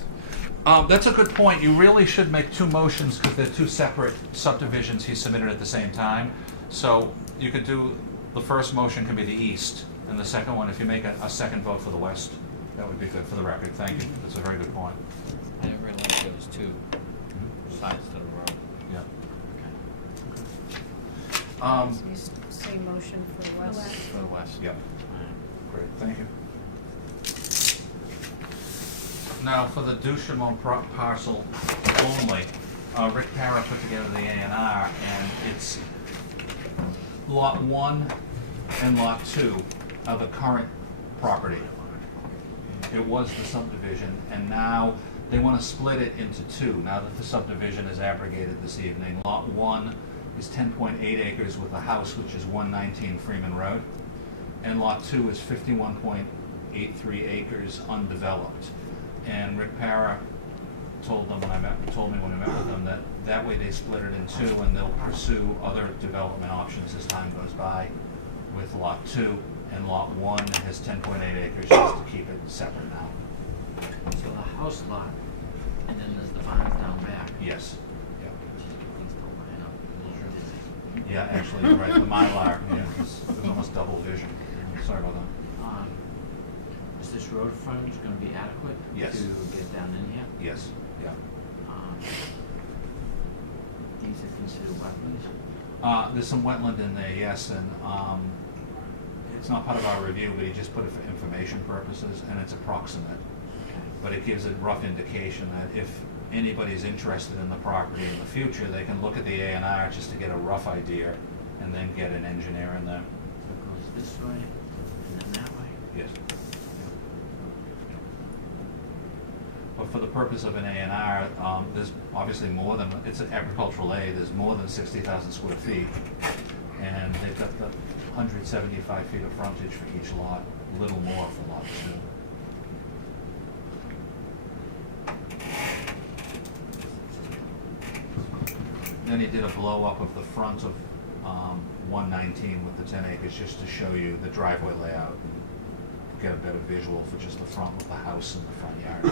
That's a good point. You really should make two motions because they're two separate subdivisions he submitted at the same time. So you could do, the first motion could be the east, and the second one, if you make a second vote for the west, that would be good for the record. Thank you. That's a very good point. I didn't realize there was two sides to the road. Yeah. So you say motion for the west. For the west. Yep. Alright. Great, thank you. Now, for the Duchamont parcel only, Rick Parra put together the A&R, and it's Lot 1 and Lot 2 are the current property. It was the subdivision, and now they want to split it into two, now that the subdivision is abrogated this evening. Lot 1 is 10.8 acres with a house, which is 119 Freeman Road, and Lot 2 is 51.83 acres undeveloped. And Rick Parra told me when I met with them that way they split it in two, and they'll pursue other development options as time goes by with Lot 2, and Lot 1 has 10.8 acres just to keep it separate now. So the house lot, and then there's the barns down back. Yes. Things don't line up. A little busy. Yeah, actually, you're right, the Mylar, yeah, there's almost double vision. Sorry about that. Is this road frontage gonna be adequate? Yes. To get down in here? Yes, yeah. These are considered wetlands? There's some wetland in there, yes, and it's not part of our review, but he just put it for information purposes, and it's approximate. Okay. But it gives a rough indication that if anybody's interested in the property in the future, they can look at the A&R just to get a rough idea, and then get an engineer in there. So it goes this way, and then that way? Yes. But for the purpose of an A&R, there's obviously more than, it's an agricultural A, there's more than 60,000 square feet. And they've got the 175 feet of frontage for each lot, a little more for lot 2. Then he did a blow up of the front of 119 with the 10 acres just to show you the driveway layout. Get a better visual for just the front with the house and the front yard.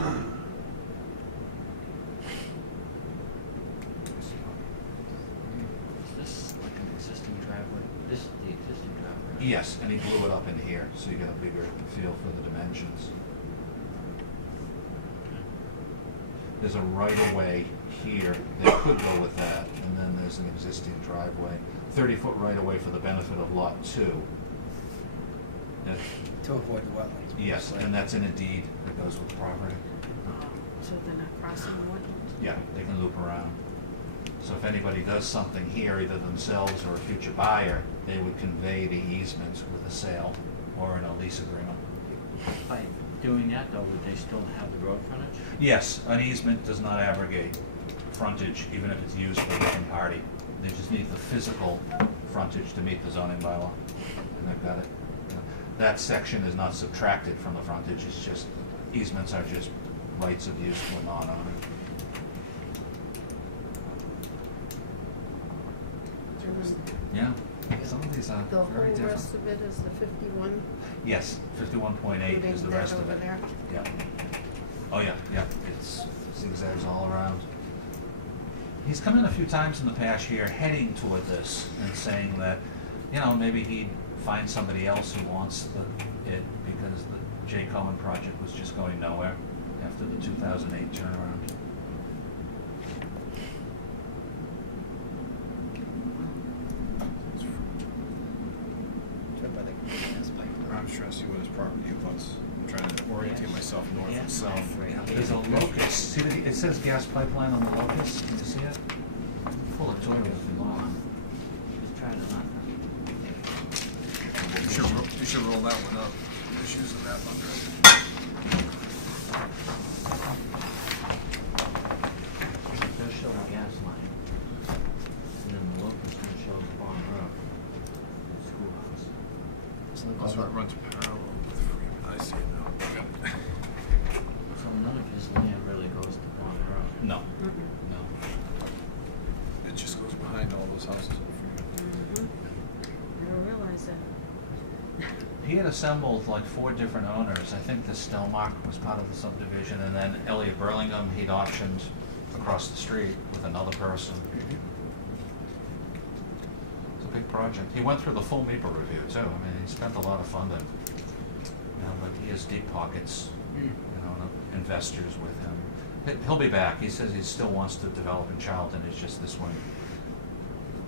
Is this like an existing driveway? This is the existing driveway? Yes, and he blew it up in here, so you get a bigger feel for the dimensions. There's a right-of-way here, they could go with that, and then there's an existing driveway. 30-foot right-of-way for the benefit of Lot 2. To avoid the wetlands. Yes, and that's in a deed that goes with the property. So they're not crossing the wetlands? Yeah, they can loop around. So if anybody does something here, either themselves or a future buyer, they would convey the easement with a sale or in a lease agreement. By doing that though, would they still have the road frontage? Yes, an easement does not abrogate frontage, even if it's used for a different party. They just need the physical frontage to meet the zoning bylaw, and they've got it. That section is not subtracted from the frontage, it's just, easements are just rights of use to a non-owner. Yeah, some of these are The very whole different. rest of it is the 51? Yes, 51.8 is the That rest of over it. there? Yeah. Oh, yeah, yeah, it's zigzags all around. He's come in a few times in the past year heading toward this and saying that, you know, maybe he'd find somebody else who wants it because the J. Cohen project was just going nowhere after the 2008 turnaround. I'm stressing what his property abuts. I'm trying to orientate myself north and south. There's a locust, see, it says gas pipeline on the locust, can you see it? Pull it to you if you want. Just try to not. You should roll that one up. Just using that one. It does show the gas line. And then the locus one shows the Bond Road. Schoolhouse. Oh, that runs parallel with Freeman. I see it now. So none of his land really goes to Bond Road. No. No. It just goes behind all those houses on Freeman. Never realized that. He had assembled like 4 different owners. I think the Stelmach was part of the subdivision, and then Elliot Burlingham he'd auctioned across the street with another person. It's a big project. He went through the full MEPA review too. I mean, he spent a lot of funding. You know, like he has deep pockets, you know, and investors with him. He'll be back. He says he still wants to develop in Charlton. It's just this one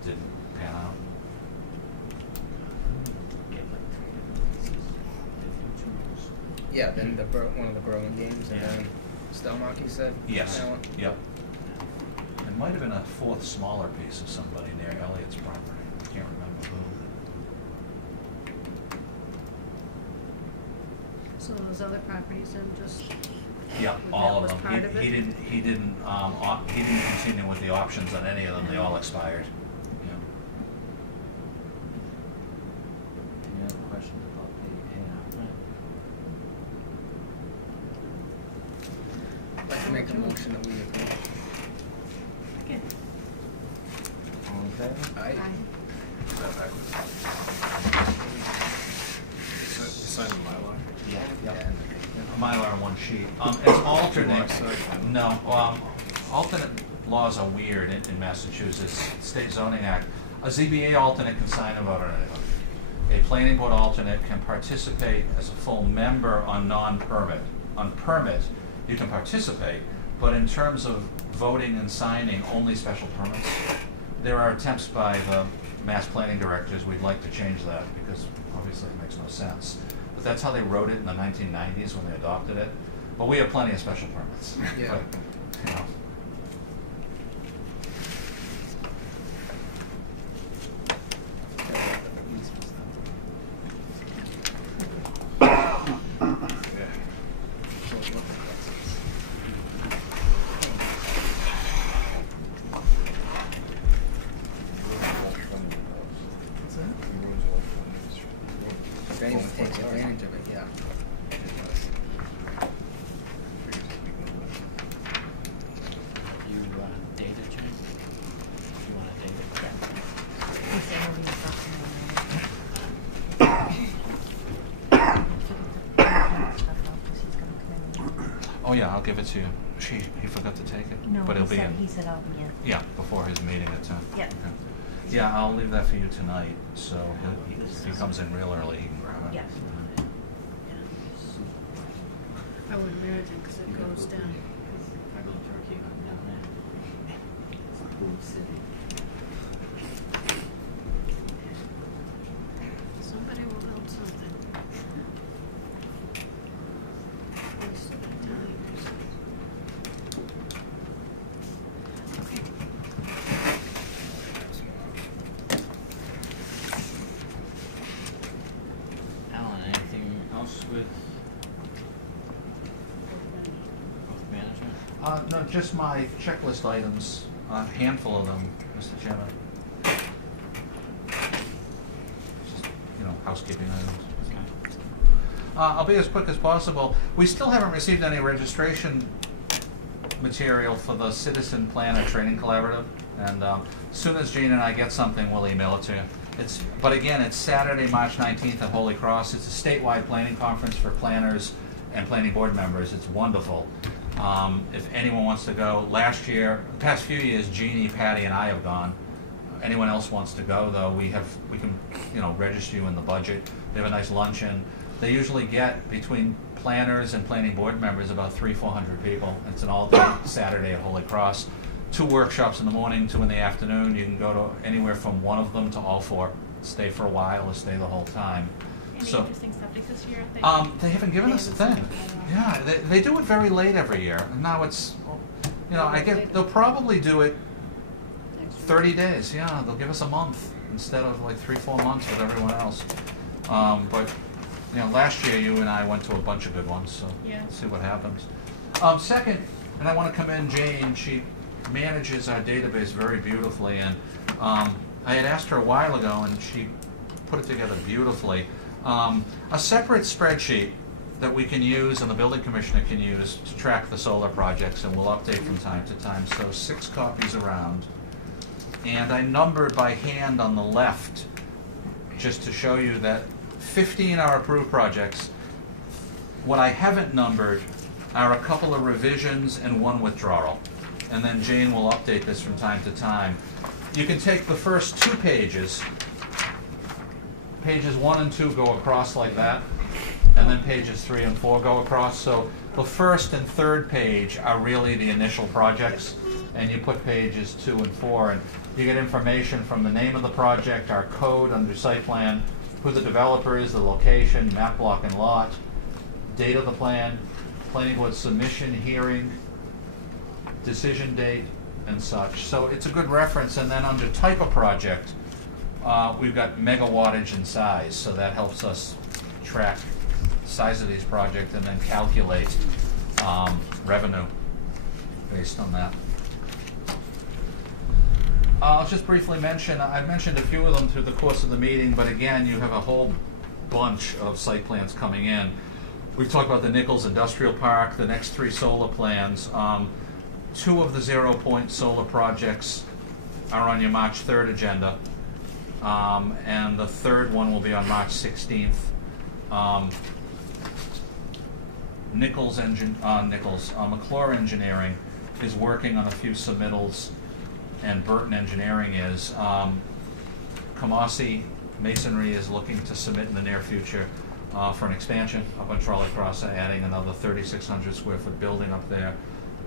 didn't pan out. Yeah, then one of the Berlin games, and then Stelmach, you said? Yes, That one? yep. It might have been a 4th smaller piece of somebody near Elliot's property. I can't remember who. So those other properties then just, Yeah, that all of was them. part of it? He didn't continue with the options on any of them. They all expired. Yeah. Any other questions about the A&R? I'd like to make a motion that we agree. again, All in favor? Aye. Is that backwards? You sign the Mylar? Yeah. Yeah. A Mylar on one sheet. As alternate, Side. no, alternate laws are weird in Massachusetts, State Zoning Act. A ZBA alternate can sign a vote on anything. A planning board alternate can participate as a full member on non-permit. On permit, you can participate, but in terms of voting and signing, only special permits. There are attempts by the mass planning directors, we'd like to change that because obviously it makes no sense. But that's how they wrote it in the 1990s when they adopted it. But we have plenty of special permits. Yeah. But, you know. If anyone takes advantage of it, yeah. You date it, Jane? You want to date it? Oh yeah, I'll give it to you. He forgot to take it, No, but it'll he be said, in. he said I'll be in. Yeah, before his meeting at 10. Yeah. Okay. Yeah, I'll leave that for you tonight, so if he comes in real early, he can grab it. Yeah. I would imagine, because it goes down. Regular turkey hunting down there. It's Food City. Somebody will build something. Waste of time. Okay. Alan, anything else with management? No, just my checklist items, a handful of them, Mr. Chairman. Just, you know, housekeeping items. I'll be as quick as possible. We still haven't received any registration material for the Citizen Planner Training Collaborative, and as soon as Jane and I get something, we'll email it to you. But again, it's Saturday, March 19th at Holy Cross. It's a statewide planning conference for planners and planning board members. It's wonderful. If anyone wants to go, the past few years, Jeannie, Patty, and I have gone. Anyone else wants to go, though, we can, register you in the budget. They have a nice luncheon. They usually get between planners and planning board members about 300-400 people. It's an all-day Saturday at Holy Cross. 2 workshops in the morning, 2 in the afternoon. You can go to anywhere from one of them to all 4. Stay for a while or stay the whole time. Any So, interesting subjects this year? they haven't given us a thing. Yeah, they do it very late every year. Now it's, they'll probably do it 30 days. Yeah, they'll give us a month instead of like 3-4 months with everyone else. But You know, last year you and I went to a bunch of good ones, so Yeah. let's see what happens. Second, and I want to commend Jane, she manages our database very beautifully, and I had asked her a while ago, and she put it together beautifully. A separate spreadsheet that we can use and the building commissioner can use to track the solar projects, and we'll update from time to time. So 6 copies around. And I numbered by hand on the left, just to show you that 15 are approved projects. What I haven't numbered are a couple of revisions and 1 withdrawal. And then Jane will update this from time to time. You can take the first 2 pages, pages 1 and 2 go across like that, and then pages 3 and 4 go across. So the first and third page are really the initial projects, and you put pages 2 and 4, and you get information from the name of the project, our code under site plan, who the developer is, the location, map, block, and lot, date of the plan, planning board submission, hearing, decision date, and such. So it's a good reference. And then under type of project, we've got megawattage and size, so that helps us track size of these projects and then calculate revenue based on that. I'll just briefly mention, I've mentioned a few of them through the course of the meeting, but again, you have a whole bunch of site plans coming in. We've talked about the Nichols Industrial Park, the next 3 solar plans. 2 of the 0 Point solar projects are on your March 3rd agenda, and the third one will be on March 16th. McClure Engineering is working on a few submittals, and Burton Engineering is. Kamasi Masonry is looking to submit in the near future for an expansion up on Trolley Cross, adding another 3,600 square foot building up there.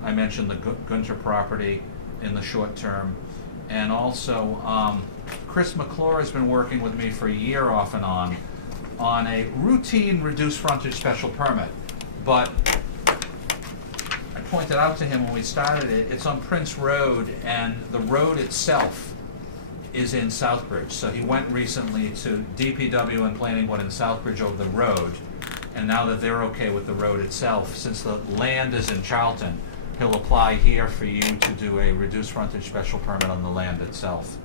I mentioned the Gunter property in the short term. And also, Chris McClure has been working with me for a year off and on a routine reduced frontage special permit. But I pointed out to him when we started it, it's on Prince Road, and the road itself is in Southbridge. So he went recently to DPW and Planning Board in Southbridge over the road, and now that they're okay with the road itself, since the land is in Charlton, he'll apply here for you to do a reduced frontage special permit on the land itself.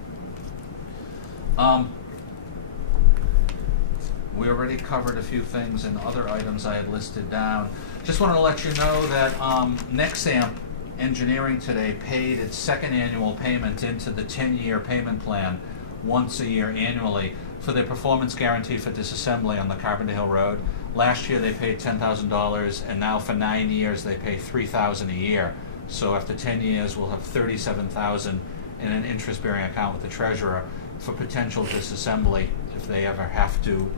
We already covered a few things and other items I had listed down. Just wanted to let you know that Nexamp Engineering today paid its 2nd annual payment into the 10-year payment plan once a year annually for their performance guarantee for disassembly on the Carpenter Hill Road. Last year they paid $10,000, and now for 9 years they pay $3,000 a year. So after 10 years we'll have $37,000 in an interest-bearing account with the treasurer for potential disassembly if they ever have to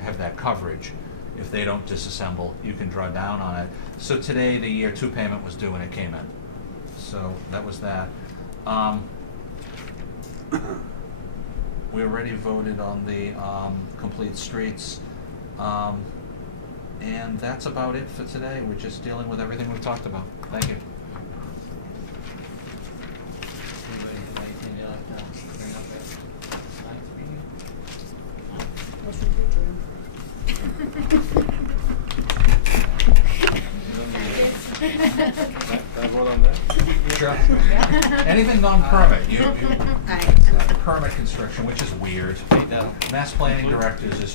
have that coverage. If they don't disassemble, you can draw down on it. So today the year 2 payment was due and it came in. So that was that. We already voted on the complete streets. And that's about it for today. We're just dealing with everything we've talked about. Thank you. Anybody have anything they'd like to bring up at tonight's meeting? Motion to adjourn. Can I vote on that? Sure. Anything non-permit, you Aye. permit construction, which is weird. Mass Planning Directors was